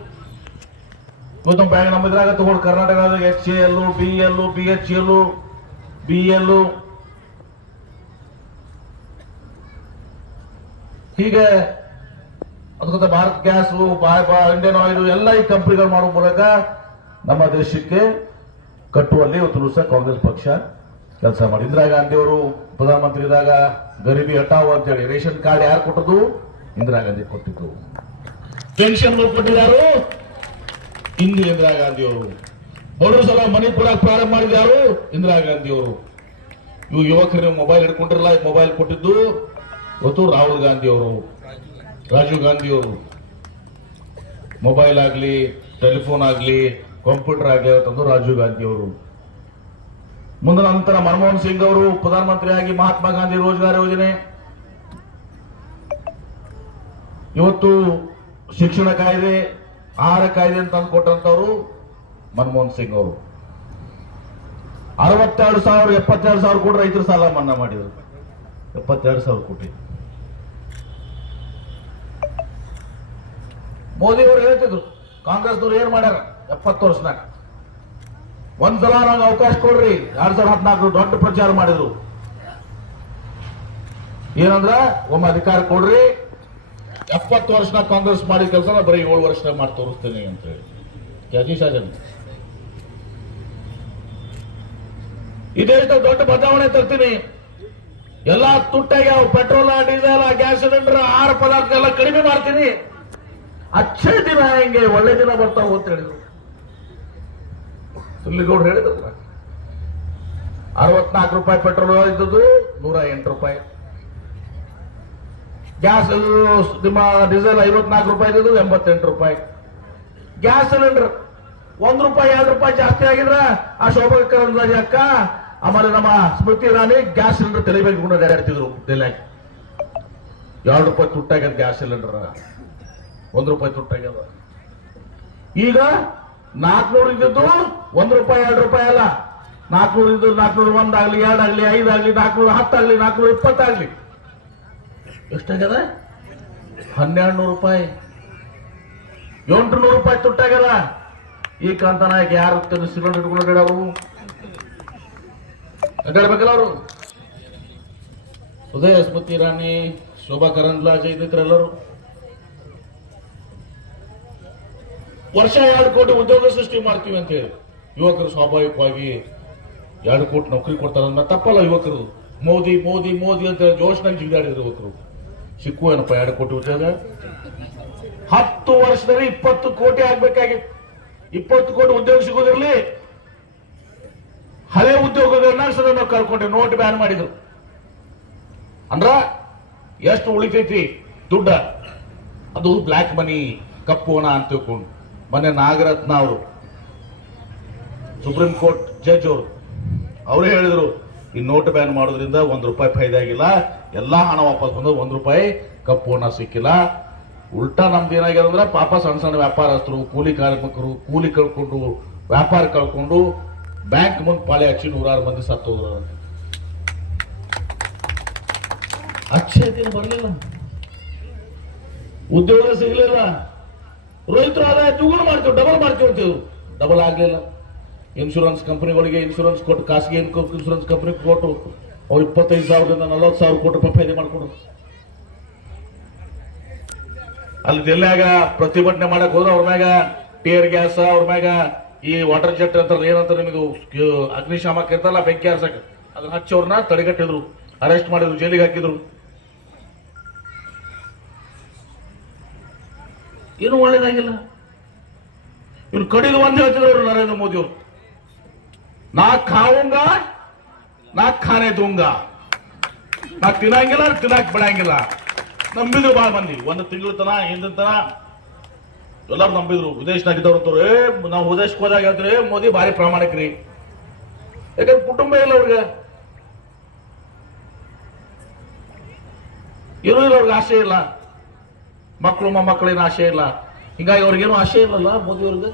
ಇವತ್ತು ಬ್ಯಾಂಕ್ ನಮ್ಮ ಇದ್ರಾಗ ತಗೊಂಡು ಕರ್ನಾಟಕದಾಗ HCL, BL, BHL, BL ಹೀಗೆ ಅದಕ್ಕೊಂದು ಭಾರತ್ ಗ್ಯಾಸ್, ಇಂಡಿಯನ್ ಆಯಿಲ್ ಎಲ್ಲ ಈ ಕಂಪನಿಗಳು ಮಾಡೋ ಮೂಲಕ ನಮ್ಮ ದೇಶಕ್ಕೆ ಕಟ್ಟುವಲ್ಲಿ ಇವತ್ತು ದಿವಸ ಕಾಂಗ್ರೆಸ್ ಪಕ್ಷ ಕೆಲಸ ಮಾಡಿ. ಇಂದಿರಾ ಗಾಂಧಿ ಅವರು ಪ್ರಧಾನಮಂತ್ರಿ ಇದ್ದಾಗ ಗರೀಬಿ ಹಟಾವ್ ಅಂತೇಳಿ ರೇಷನ್ ಕಾರ್ಡ್ ಯಾರು ಕೊಟ್ಟದ್ದು? ಇಂದಿರಾ ಗಾಂಧಿ ಕೊಟ್ಟಿದ್ದು. ಪೆನ್ಷನ್ಗಳು ಕೊಟ್ಟಿದ್ದಾರು ಇಂದಿರಾ ಗಾಂಧಿ ಅವರು. ಬಡವರು ಸಲ ಮನೆ ಕೊಡಕ್ಕೆ ಪ್ರಾರಂಭ ಮಾಡಿದಾರು ಇಂದಿರಾ ಗಾಂಧಿ ಅವರು. ಇವು ಯುವಕರು ಮೊಬೈಲ್ ಹಿಡ್ಕೊಂಡಿರಲ್ಲ, ಮೊಬೈಲ್ ಕೊಟ್ಟಿದ್ದು ಇವತ್ತು ರಾಹುಲ್ ಗಾಂಧಿ ಅವರು, ರಾಜೀವ್ ಗಾಂಧಿ ಅವರು. ಮೊಬೈಲ್ ಆಗಲಿ, ಟೆಲಿಫೋನ್ ಆಗಲಿ, ಕಂಪ್ಯೂಟರ್ ಆಗಲಿ ತಂದು ರಾಜೀವ್ ಗಾಂಧಿ ಅವರು. ಮುಂದೆ ನಂತರ ಮನಮೋಹನ್ ಸಿಂಗ್ ಅವರು ಪ್ರಧಾನಮಂತ್ರಿಯಾಗಿ ಮಹಾತ್ಮ ಗಾಂಧಿ ರೋಜ್ಗಾರ್ ಯೋಜನೆ, ಇವತ್ತು ಶಿಕ್ಷಣ ಕಾಯ್ದೆ, ಆಹಾರ ಕಾಯ್ದೆ ಅಂತ ತಂದು ಕೊಟ್ಟಂತವರು ಮನಮೋಹನ್ ಸಿಂಗ್ ಅವರು. 72,000 ಕೋಟಿ ರೈತರ ಸಾಲ ಮನ್ನಾ ಮಾಡಿದರು. 72,000 ಕೋಟಿ. ಮೋದಿ ಅವರು ಹೇಳ್ತಿದ್ರು, ಕಾಂಗ್ರೆಸ್ನವ್ರು ಏನ್ ಮಾಡ್ಯಾರ 70 ವರ್ಷನಾಗ, ಒಂದ್ಸಲ ನಂಗೆ ಅವಕಾಶ ಕೊಡ್ರಿ. 2014 ದೊಡ್ಡ ಪ್ರಚಾರ ಮಾಡಿದ್ರು. ಏನಂದ್ರ ಒಮ್ಮೆ ಅಧಿಕಾರ ಕೊಡ್ರಿ, 70 ವರ್ಷನಾಗ ಕಾಂಗ್ರೆಸ್ ಮಾಡಿದ ಕೆಲಸ ಬರೀ 7 ವರ್ಷನಾಗ ಮಾಡಿ ತೋರಿಸ್ತೇನೆ ಅಂತ ಹೇಳಿ. ಈ ದೇಶದಾಗ ದೊಡ್ಡ ಬದಲಾವಣೆ ತರ್ತೀನಿ. ಎಲ್ಲಾ ತುಟ್ಟಾಗ್ಯಾವ, ಪೆಟ್ರೋಲ್, ಡೀಸೆಲ್, ಗ್ಯಾಸ್ ಸಿಲಿಂಡರ್, ಆಹಾರ ಪದಾರ್ಥ ಎಲ್ಲ ಕಡಿಮೆ ಮಾಡ್ತೀನಿ. ಅಚ್ಚೇ ದಿನ ಹಿಂಗೆ ಒಳ್ಳೆ ದಿನ ಬರ್ತಾವ ಅಂತ ಹೇಳಿದ್ರು. ಸುಳ್ಳಿಗೌಡ್ರು ಹೇಳಿದ್ರಲ್ಲ, 64 ರೂಪಾಯಿ ಪೆಟ್ರೋಲ್ ಇದ್ದದ್ದು 108 ರೂಪಾಯಿ. ಗ್ಯಾಸ್ ನಿಮ್ಮ ಡೀಸೆಲ್ 54 ರೂಪಾಯಿ ಇದ್ದದ್ದು 88 ರೂಪಾಯಿ. ಗ್ಯಾಸ್ ಸಿಲಿಂಡರ್ 1 ರೂಪಾಯಿ 2 ರೂಪಾಯಿ ಜಾಸ್ತಿ ಆಗಿದ್ರ ಆ ಶೋಭಾ ಕರಂದ್ಲಾಜೆ ಅಕ್ಕ ಆಮೇಲೆ ನಮ್ಮ ಸ್ಮೃತಿ ಇರಾನಿ ಗ್ಯಾಸ್ ಸಿಲಿಂಡರ್ ತೆಲಿಬೇಕು ಅಡ್ಡಾಡ್ತಿದ್ರು ಡೆಲ್ಲಿಯಾಗಿ. 2 ರೂಪಾಯಿ ತುಟ್ಟಾಗ್ಯದ ಗ್ಯಾಸ್ ಸಿಲಿಂಡರ್, 1 ರೂಪಾಯಿ ತುಟ್ಟಾಗ್ಯದ. ಈಗ 400 ಇದ್ದದ್ದು 1 ರೂಪಾಯಿ 2 ರೂಪಾಯಿ ಅಲ್ಲ, 400 ಇದ್ದು 401 ಆಗ್ಲಿ, 2 ಆಗ್ಲಿ, 5 ಆಗ್ಲಿ, 410 ಆಗ್ಲಿ, 420 ಆಗ್ಲಿ. ಎಷ್ಟಾಗ್ಯದ? 1200 ರೂಪಾಯಿ, 800 ರೂಪಾಯಿ ತುಟ್ಟಾಗ್ಯದ. ಈ ಕಾಂತ ನಾಯಕ ಯಾರು ಸಿಲಿಂಡರ್ ಇಟ್ಕೊಂಡು ಅಡ್ಡಾಡೋರು? ಅಡ್ಡಾಡ್ಬೇಕಲ್ಲ ಅವರು. ಉದಯ, ಸ್ಮೃತಿ ಇರಾನಿ, ಶೋಭಾ ಕರಂದ್ಲಾಜೆ ಇದ್ದಿದ್ರೆಲ್ಲರೂ ವರ್ಷ 2 ಕೋಟಿ ಉದ್ಯೋಗ ಸೃಷ್ಟಿ ಮಾಡ್ತೀವಿ ಅಂತ ಹೇಳಿ ಯುವಕರು ಸ್ವಾಭಾವಿಕವಾಗಿ 2 ಕೋಟಿ ನೌಕರಿ ಕೊಡ್ತಾರ. ತಪ್ಪಲ್ಲ ಯುವಕರು. ಮೋದಿ ಮೋದಿ ಮೋದಿ ಅಂತ ಜೋಶ್ನಾಗ ಜಿಗಿದಾಡಿದ್ರು ಯುವಕರು. ಸಿಕ್ಕು ಏನಪ್ಪ 2 ಕೋಟಿ ಉದ್ಯೋಗ? 10 ವರ್ಷದಲ್ಲಿ 20 ಕೋಟಿ ಆಗ್ಬೇಕಾಗಿತ್ತು. 20 ಕೋಟಿ ಉದ್ಯೋಗ ಸಿಗೋದಿರಲಿ, ಹಳೆ ಉದ್ಯೋಗಗಳನ್ನ ಸದ ನಾವು ಕಳ್ಕೊಂಡ್ರೆ ನೋಟ್ ಬ್ಯಾನ್ ಮಾಡಿದ್ರು. ಅಂದ್ರ ಎಷ್ಟು ಉಳಿತೈತಿ ದುಡ್ಡ? ಅದು ಬ್ಲ್ಯಾಕ್ ಮನಿ, ಕಪ್ಪು ಹಣ ಅಂತ ತಿಳ್ಕೊಂಡು ಮೊನ್ನೆ ನಾಗರತ್ನ ಅವರು, ಸುಪ್ರೀಂ ಕೋರ್ಟ್ ಜಡ್ಜ್ ಅವರು, ಅವರೇ ಹೇಳಿದ್ರು ಈ ನೋಟ್ ಬ್ಯಾನ್ ಮಾಡೋದ್ರಿಂದ 1 ರೂಪಾಯಿ ಫೈದೆ ಆಗಿಲ್ಲ, ಎಲ್ಲಾ ಹಣ ವಾಪಸ್ ಬಂದು 1 ರೂಪಾಯಿ ಕಪ್ಪು ಹಣ ಸಿಕ್ಕಿಲ್ಲ. ಉಲ್ಟಾ ನಮ್ದು ಏನಾಗ್ಯದಂದ್ರೆ ಪಾಪ ಸಣ್ಣ ಸಣ್ಣ ವ್ಯಾಪಾರಸ್ಥರು, ಕೂಲಿ ಕಾರ್ಮಿಕರು ಕೂಲಿ ಕಳ್ಕೊಂಡು, ವ್ಯಾಪಾರ ಕಳ್ಕೊಂಡು ಬ್ಯಾಂಕ್ ಮುಂದೆ ಪಾಳೆ ಹಚ್ಚಿ 106 ಮಂದಿ ಸತ್ತೋದ್ರು. ಅಚ್ಚೇ ದಿನ ಬರಲಿಲ್ಲ, ಉದ್ಯೋಗ ಸಿಗಲಿಲ್ಲ. ರೈತರ ಆದಾಯ ದ್ವಿಗುಣ ಮಾಡ್ತೀವಿ, ಡಬಲ್ ಮಾಡ್ತೀವಿ ಅಂತಿದ್ರು, ಡಬಲ್ ಆಗ್ಲಿಲ್ಲ. ಇನ್ಶೂರೆನ್ಸ್ ಕಂಪನಿಗಳಿಗೆ ಇನ್ಶೂರೆನ್ಸ್ ಕೊಟ್ಟು, ಖಾಸಗಿ ಇನ್ಶೂರೆನ್ಸ್ ಕಂಪನಿ ಕೊಟ್ಟು ಅವ್ರು 25,000ದಿಂದ 40,000 ಕೋಟಿ ರೂಪಾಯಿ ಫೈದೆ ಮಾಡ್ಕೊಂಡು ಅಲ್ಲಿ ಡೆಲ್ಲಿಯಾಗ ಪ್ರತಿಭಟನೆ ಮಾಡಕ್ ಹೋದ್ರೆ ಅವ್ರ ಮ್ಯಾಗ ಟಿಯರ್ ಗ್ಯಾಸ್, ಅವ್ರ ಮ್ಯಾಗ ಈ ವಾಟರ್ ಜೆಟ್ ಅಂತ ಏನಂತ ನಿಮಗೆ ಅಗ್ನಿಶಾಮಕ ಇರ್ತಲ್ಲ, ಬೆಂಕಿ ಹಾರ್ಸಕ್, ಅದನ್ನ ಹಚ್ಚಿ ಅವ್ರನ್ನ ತಡೆಗಟ್ಟಿದ್ರು, ಅರೆಸ್ಟ್ ಮಾಡಿದ್ರು, ಜೈಲಿಗೆ ಹಾಕಿದ್ರು. ಏನು ಒಳ್ಳೇದಾಗಿಲ್ಲ. ಇವ್ರು ಕಡಿದು ಒಂದ್ ಹೇಳ್ತಿದ್ರು ನರೇಂದ್ರ ಮೋದಿ ಅವರು, ನಾ ಖಾವುಂಗ ನಾ ಖಾನೆ ದೂಂಗ, ನಾ ತಿನ್ನಂಗಿಲ್ಲ, ತಿನ್ನಕ್ ಬಿಡಂಗಿಲ್ಲ. ನಂಬಿದ್ರು ಬಹಳ ಮಂದಿ. 1 ತಿಂಗಳ ತನ ಹಿಂದಿನ ತನ ಎಲ್ಲರೂ ನಂಬಿದ್ರು. ವಿದೇಶನಾಗಿದ್ದವ್ರು ನಾವು ವಿದೇಶಕ್ಕೆ ಹೋದಾಗ ಹೇಳ್ತಾರೆ ಮೋದಿ ಭಾರಿ ಪ್ರಾಮಾಣಿಕ್ರಿ. ಯಾಕಂದ್ರೆ ಕುಟುಂಬ ಇಲ್ಲ ಅವ್ರಿಗೆ, ಏನೂ ಇಲ್ಲ ಅವ್ರಿಗೆ, ಆಸೆ ಇಲ್ಲ, ಮಕ್ಕಳು ಮೊಮ್ಮಕ್ಕಳೇನು ಆಸೆ ಇಲ್ಲ. ಹಿಂಗಾಗಿ ಅವ್ರಿಗೇನು ಆಸೆ ಇಲ್ಲಲ್ಲ ಮೋದಿ ಅವ್ರಿಗೆ.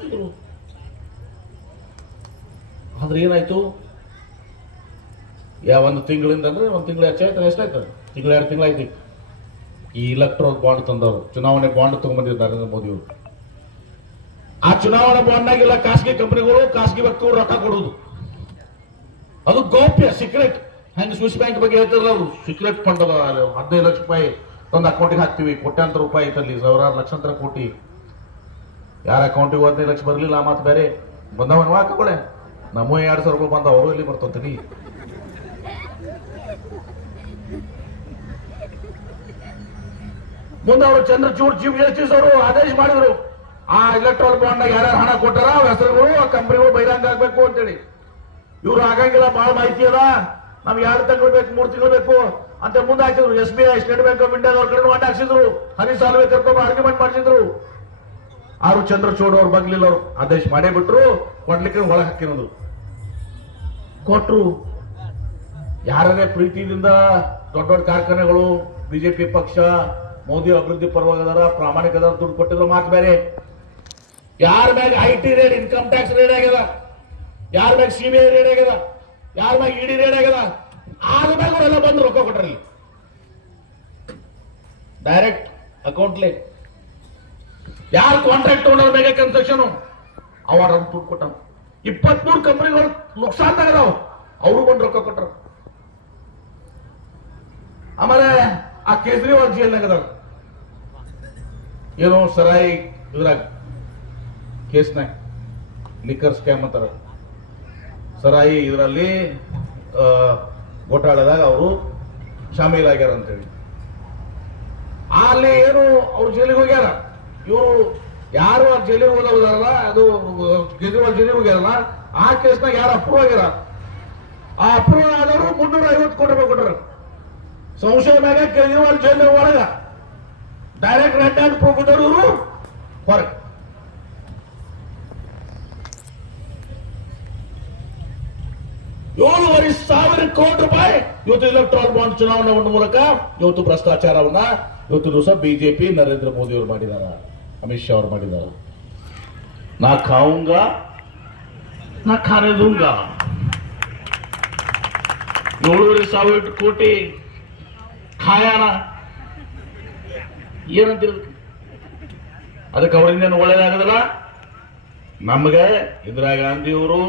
ಆದ್ರೆ ಏನಾಯ್ತು, 1 ತಿಂಗಳಿಂದ ಅಂದ್ರೆ 1 ತಿಂಗಳು ಹೆಚ್ಚಾಯ್ತಾರೆ, ಎಷ್ಟಾಯ್ತು? ತಿಂಗಳು 2 ತಿಂಗಳಾಯ್ತು. ಈ ಇಲೆಕ್ಟ್ರೋಲ್ ಬಾಂಡ್ ತಂದವರು, ಚುನಾವಣೆ ಬಾಂಡ್ ತಗೊಂಡ್ಬಂದಿದ್ದಾರೆ ನರೇಂದ್ರ ಮೋದಿ ಅವರು. ಆ ಚುನಾವಣಾ ಬಾಂಡ್ನಾಗೆಲ್ಲ ಖಾಸಗಿ ಕಂಪನಿಗಳು, ಖಾಸಗಿ ವ್ಯಕ್ತಿಗಳು ರೊಕ್ಕ ಕೊಡುವುದು, ಅದು ಗೌಪ್ಯ, ಸೀಕ್ರೆಟ್. ಹೆಂಗ್ ಸ್ವಿಸ್ ಬ್ಯಾಂಕ್ ಬಗ್ಗೆ ಹೇಳ್ತಾರಲ್ಲ ಅವರು, ಸೀಕ್ರೆಟ್ ಫಂಡ್ ಅದ, 15 ಲಕ್ಷ ರೂಪಾಯಿ ಒಂದು ಅಕೌಂಟಿಗೆ ಹಾಕ್ತಿವಿ, ಕೋಟ್ಯಾಂತರ ರೂಪಾಯಿ ಐತಲ್ಲಿ, ಸಾವಿರಾರು ಲಕ್ಷಾಂತರ ಕೋಟಿ. ಯಾರ ಅಕೌಂಟಿಗೆ 15 ಲಕ್ಷ ಬರಲಿಲ್ಲ ಮಾತು ಬೇರೆ, ಬಂದವನ್ ಹಾಕೊಳ್ಳೆ. ನಮ್ಮ 2,000 ರೂಪಾಯಿ ಬಂದ, ಅವರು ಎಲ್ಲಿ ಬರ್ತಂತೀನಿ. ಮುಂದೆ ಅವರು ಚಂದ್ರಚೂಡ್ ಚೀಫ್ ಜಸ್ಟಿಸ್ ಅವರು ಆದೇಶ ಮಾಡಿದ್ರು, ಆ ಇಲೆಕ್ಟ್ರಾಲ್ ಬಾಂಡ್ ಯಾರ್ಯಾರು ಹಣ ಕೊಟ್ಟಾರ ಹೆಸರುಗಳು ಆ ಕಂಪನಿಗಳು ಬಹಿರಂಗ ಆಗ್ಬೇಕು ಅಂತೇಳಿ. ಇವ್ರು ಆಗಂಗಿಲ್ಲ, ಬಹಳ ಮಾಹಿತಿ ಅದ, ನಮ್ಗೆ 2 ತಿಂಗಳು ಬೇಕು, 3 ತಿಂಗಳು ಬೇಕು ಅಂತ ಮುಂದೆ ಹಾಕಿದ್ರು. SBI, ಸ್ಟೇಟ್ ಬ್ಯಾಂಕ್ ಆಫ್ ಇಂಡಿಯಾದವ್ರ ಕಡೆ ಮಾಡಿ ಹಾಕ್ಸಿದ್ರು, ಹನಿ ಸಾಲ್ವೆ ಕರ್ಕೊಂಡು ಆರ್ಗ್ಯುಮೆಂಟ್ ಮಾಡಿಸಿದ್ರು. ಆರು ಚಂದ್ರಚೂಡ್ ಅವ್ರು ಬಗ್ಲಿಲ್ಲ, ಅವ್ರು ಆದೇಶ ಮಾಡೇ ಬಿಟ್ರು, ಕೊಡ್ಲಿಕ್ಕೆ ಒಳಗೆ ಹಾಕಿರೋದು ಕೊಟ್ರು. ಯಾರೇ ಪ್ರೀತಿಯಿಂದ ದೊಡ್ಡ ದೊಡ್ಡ ಕಾರ್ಖಾನೆಗಳು, ಬಿಜೆಪಿ ಪಕ್ಷ, ಮೋದಿ ಅಭಿವೃದ್ಧಿ ಪರವಾಗದಾರ, ಪ್ರಾಮಾಣಿಕದಾರ, ದುಡ್ಡು ಕೊಟ್ಟಿದ್ರು ಮಾತು ಬೇರೆ. ಯಾರ ಮ್ಯಾಗ IT raid, income tax raid ಆಗ್ಯದ, ಯಾರ ಮ್ಯಾಗ CBI ರೇಡ್ ಆಗ್ಯದ, ಯಾರ ಮ್ಯಾಗ ED ರೇಡ್ ಆಗ್ಯದ, ಆದ ಮ್ಯಾಗ ಅವರೆಲ್ಲ ಬಂದು ರೊಕ್ಕ ಕೊಟ್ರಲ್ಲಿ ಡೈರೆಕ್ಟ್ ಅಕೌಂಟ್ಲೆ. ಯಾರು ಕಾಂಟ್ರಾಕ್ಟ್ ಓನರ್ ಮ್ಯಾಗ ಕನ್ಸ್ಟ್ರಕ್ಷನ್ ಅವರ ದುಡ್ಡು ಕೊಟ್ಟ. 23 ಕಂಪನಿಗಳು ನುಕ್ಸಾನ್ ತಗದಾವ, ಅವರು ಬಂದು ರೊಕ್ಕ ಕೊಟ್ಟರು. ಆಮೇಲೆ ಆ ಕೇಜ್ರಿವಾಲ್ ಜೈಲ್ನಾಗ ಅದಾರ, ಏನೋ ಸರಾಯಿ ಇದ್ರಾಗ ಕೇಸ್ನಾಗ ಲಿಕ್ಕರ್ ಸ್ಕ್ಯಾಮ್ ಅಂತಾರ, ಸರಾಯಿ ಇದರಲ್ಲಿ ಘೋಟಾಳದಾಗ ಅವರು ಶಾಮೀಲಾಗ್ಯಾರ ಅಂತೇಳಿ. ಅಲ್ಲಿ ಏನು ಅವ್ರು ಜೈಲಿಗೆ ಹೋಗ್ಯಾರ. ಇವರು ಯಾರು ಆ ಜೈಲಿಗೆ ಹೋದವರಲ್ಲ, ಅದು ಕೇಜ್ರಿವಾಲ್ ಜೈಲಿಗೆ ಹೋಗ್ಯಾರಲ್ಲ, ಆ ಕೇಸ್ನಾಗ ಯಾರು ಅಪ್ರೂವ್ ಆಗ್ಯಾರ, ಆ ಅಪ್ರೂವ್ ಆದವರು 350 ಕೋಟಿ ರೂಪಾಯಿ ಕೊಟ್ಟರು. ಸಂಶಯ ಮ್ಯಾಗ ಕೇಜ್ರಿವಾಲ್ ಜೈಲಿನ ಒಳಗ ಡೈರೆಕ್ಟ್ ರೆಡ್ ಹ್ಯಾಂಡ್ ಪ್ರೂಫ್ ಇದ್ದವರು ಹೊರಗೆ. $7,500 ಕೋಟಿ ರೂಪಾಯಿ ಇವತ್ತು ಇಲೆಕ್ಟ್ರಾಲ್ ಬಾಂಡ್ ಚುನಾವಣೆ ಮೂಲಕ ಇವತ್ತು ಭ್ರಷ್ಟಾಚಾರವನ್ನ ಇವತ್ತು ದಿವಸ ಬಿಜೆಪಿ ನರೇಂದ್ರ ಮೋದಿ ಅವರು ಮಾಡಿದಾರ, ಅಮಿತ್ ಶಾ ಅವರು ಮಾಡಿದಾರ. ನಾ ಖಾऊंगा ನಾ ಖಾನೆ दूंगा. 7,500 ಕೋಟಿ ಖಾಯಾನ ಏನಂತಿರ, ಅದಕ್ಕೆ ಅವರಿಂದ ಒಳ್ಳೇದಾಗದಲ್ಲ. ನಮಗೆ ಇಂದಿರಾ ಗಾಂಧಿ ಅವರು,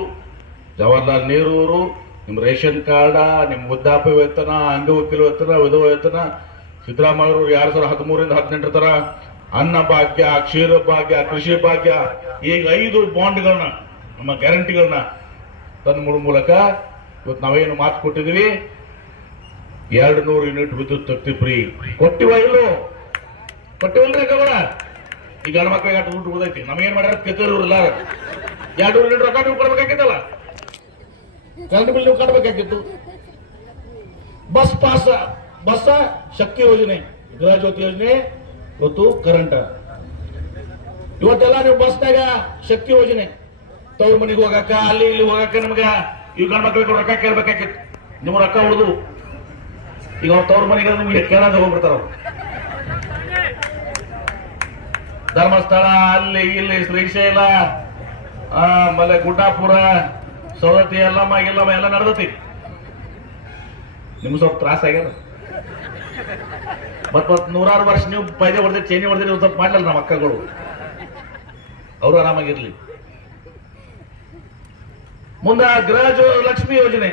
ಜವಾಹರ್ಲಾಲ್ ನೆಹರು ಅವರು, ನಿಮ್ಮ ರೇಷನ್ ಕಾರ್ಡ, ನಿಮ್ಮ ವೃದ್ಧಾಪ್ಯ ವೇತನ, ಅಂಗವಕೀಲ ವೇತನ, ವಿಧವಾ ವೇತನ, ಸಿದ್ದರಾಮಯ್ಯ ಅವರು 2013ರಿಂದ 18 ತರ ಅನ್ನ ಭಾಗ್ಯ, ಕ್ಷೀರ ಭಾಗ್ಯ, ಕೃಷಿ ಭಾಗ್ಯ, ಈಗ 5 ಬಾಂಡ್ಗಳನ್ನ, ನಮ್ಮ ಗ್ಯಾರಂಟಿಗಳನ್ನ ತಂದು ಮೂಲಕ ಇವತ್ತು ನಾವೇನು ಮಾತು ಕೊಟ್ಟಿದ್ವಿ, 200 ಯೂನಿಟ್ ವಿದ್ಯುತ್ ಶಕ್ತಿ ಫ್ರೀ ಕೊಟ್ಟಿವ ಇಲ್ಲೋ, ಕೊಟ್ಟಿವಲ್ರಿ ಕವರ. ಈಗ ಗಂಡ ಮಕ್ಕಳಿಗೆ ಅಷ್ಟು ದುಡ್ಡು ಉಳಿದೈತಿ, ನಮಗೇನ್ ಮಾಡ್ಯಾರ ಕೆತ್ತವ್ರಲ್ಲ, 200 ಯೂನಿಟ್ ರೊಕ್ಕ ನೀವು ಕೊಡ್ಬೇಕಾಗಿತ್ತಲ್ಲ, ಕರೆಂಟ್ ಬಿಲ್ ನೀವು ಕಟ್ಟಬೇಕಾಗಿತ್ತು. ಬಸ್ ಪಾಸ್, ಬಸ್ ಶಕ್ತಿ ಯೋಜನೆ, ಗೃಹ ಜ್ಯೋತಿ ಯೋಜನೆ, ಇವತ್ತು ಕರೆಂಟ್. ಇವತ್ತೆಲ್ಲ ನೀವು ಬಸ್ನಾಗ ಶಕ್ತಿ ಯೋಜನೆ, ತವ್ರ ಮನೆಗೆ ಹೋಗಾಕ, ಅಲ್ಲಿ ಇಲ್ಲಿ ಹೋಗಾಕ ನಮ್ಗ ಈಗ ಗಂಡ ಮಕ್ಕಳಿಗೆ ರೊಕ್ಕ ಕೇಳ್ಬೇಕಾಗಿತ್ತು. ನಿಮ್ಮ ರೊಕ್ಕ ಉಳಿದು ಈಗ ಅವ್ರ ತವ್ರ ಮನೆಗೆ ನಿಮ್ಗೆ ಕೇಳೋದು ಹೋಗ್ಬಿಡ್ತಾರ. ಧರ್ಮಸ್ಥಳ, ಅಲ್ಲಿ ಇಲ್ಲಿ ಶ್ರೀಶೈಲ, ಆಮೇಲೆ ಗುಡ್ಡಾಪುರ, ಸವದತ್ತಿ, ಎಲ್ಲಮ್ಮ ಎಲ್ಲ ನಡೆದತಿ. ನಿಮ್ಗೆ ಸ್ವಲ್ಪ ತ್ರಾಸ ಆಗ್ಯದ. ಮತ್ 100 ವರ್ಷ ನೀವು ಪೈದೆ ಹೊಡೆದ್ರೆ, ಚೇನಿ ಹೊಡೆದ್ರೆ ಸ್ವಲ್ಪ ಮಾಡಲ್ಲ ನಮ್ಮ ಅಕ್ಕಗಳು, ಅವರು ಆರಾಮಾಗಿರ್ಲಿ. ಮುಂದೆ ಗೃಹ ಲಕ್ಷ್ಮಿ ಯೋಜನೆ,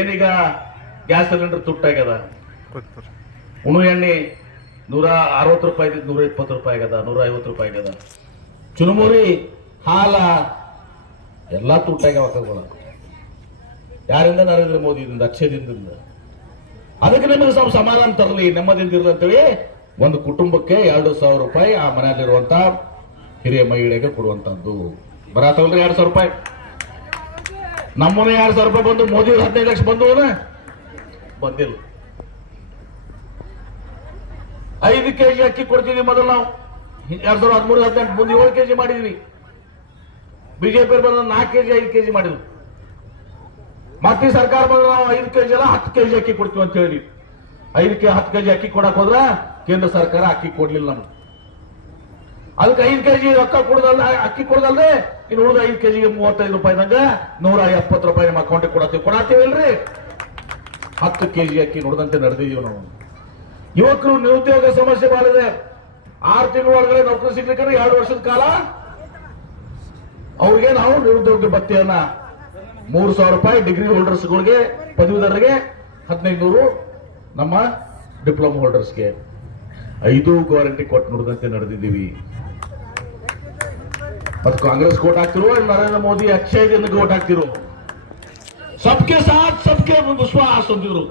ಏನೀಗ ಗ್ಯಾಸ್ ಸಿಲಿಂಡರ್ ತುಟ್ಟಾಗ್ಯದ, ಉಣು ಎಣ್ಣೆ 160 ರೂಪಾಯಿ 120 ರೂಪಾಯಿ ಆಗ್ಯದ, 150 ರೂಪಾಯಿ ಆಗ್ಯದ. ಚುರುಮುರಿ, ಹಾಲ ಎಲ್ಲಾ ತುಟ್ಟಾಗ್ಯಾವ ಅಕ್ಕಗಳು. ಯಾರಿಂದ? ನರೇಂದ್ರ ಮೋದಿಯಿಂದ, ಅಕ್ಷಯದಿಂದ. ಅದಕ್ಕೆ ನಿಮಗೆ ಸ್ವಲ್ಪ ಸಮಾಧಾನ ತರಲಿ, ನೆಮ್ಮದಿಯಿಂದ ಇರಲಿ ಅಂತೇಳಿ ಒಂದು ಕುಟುಂಬಕ್ಕೆ 2,000 ರೂಪಾಯಿ ಆ ಮನೆಯಲ್ಲಿರುವಂತ ಹಿರಿಯ ಮಹಿಳೆಗೆ ಕೊಡುವಂತದ್ದು. ಬರತ್ತವಲ್ರಿ 2,000 ರೂಪಾಯಿ. ನಮ್ಮನೆ 2,000 ರೂಪಾಯಿ ಬಂದು, ಮೋದಿ 15 ಲಕ್ಷ ಬಂದು ಬಂದಿಲ್ಲ. 5 ಕೆಜಿ ಅಕ್ಕಿ ಕೊಡ್ತೀವಿ ಮೊದಲು ನಾವು 2013-18 ಮುಂದೆ 7 ಕೆಜಿ ಮಾಡಿದ್ವಿ. ಬಿಜೆಪಿ ಬಂದ 4 ಕೆಜಿ 5 ಕೆಜಿ ಮಾಡಿದ್ವಿ. ಮತ್ತೆ ಸರ್ಕಾರ ಬಂದ ನಾವು 5 ಕೆಜಿ ಅಲ್ಲ 10 ಕೆಜಿ ಅಕ್ಕಿ ಕೊಡ್ತೀವಿ ಅಂತ ಹೇಳಿ 10 ಕೆಜಿ ಅಕ್ಕಿ ಕೊಡಕ್ ಹೋದ್ರ ಕೇಂದ್ರ ಸರ್ಕಾರ ಅಕ್ಕಿ ಕೊಡ್ಲಿಲ್ಲ ನಮ್ಗೆ. ಅದಕ್ಕೆ 5 ಕೆಜಿ ರೊಕ್ಕ ಕೊಡದಲ್ಲ, ಅಕ್ಕಿ ಕೊಡದಲ್ದೆ ಇನ್ನು ಉಳಿದ 5 ಕೆಜಿಗೆ 35 ರೂಪಾಯಿನಾಗ 170 ರೂಪಾಯಿ ನಮ್ಮ ಅಕೌಂಟಿಗೆ ಕೊಡತ್ತೀವಲ್ರಿ. 10 ಕೆಜಿ ಅಕ್ಕಿ ನೋಡಿದಂತೆ ನಡೆದಿದ್ದೀವಿ ನಾವು. ಯುವಕರು ನಿರುದ್ಯೋಗ ಸಮಸ್ಯೆ ಮಾಡಿದೆ. 6 ತಿಂಗಳ ಒಳಗಡೆ ನೌಕರಿ ಸಿಗ್ಲಿಕ್ಕೆ 2 ವರ್ಷದ ಕಾಲ ಅವ್ರಿಗೆ ನಾವು ನಿರುದ್ಯೋಗ ಭತ್ಯೆಯನ್ನ 3,000 ರೂಪಾಯಿ ಡಿಗ್ರಿ ಹೋಲ್ಡರ್ಸ್ಗಳಿಗೆ, ಪದವೀಧರರಿಗೆ 1,500, ನಮ್ಮ ಡಿಪ್ಲೊಮಾ ಹೋಲ್ಡರ್ಸ್ಗೆ 5 ಗ್ಯಾರಂಟಿ ಕೊಟ್ಟು ನುಡಿದಂತೆ ನಡೆದಿದ್ದೀವಿ. ಮತ್ತು ಕಾಂಗ್ರೆಸ್ ಕೋಟ್ ಹಾಕ್ತಿರೋ ನರೇಂದ್ರ ಮೋದಿ ಅಕ್ಷಯ ದಿನಕ್ಕೆ ಓಟ್ ಹಾಕ್ತಿರೋ ಸಬ್ಕೆ ಸಾಥ್ ಸಬ್ಕೆ ವಿಶ್ವಾಸ್ ಅಂತಿದ್ರು.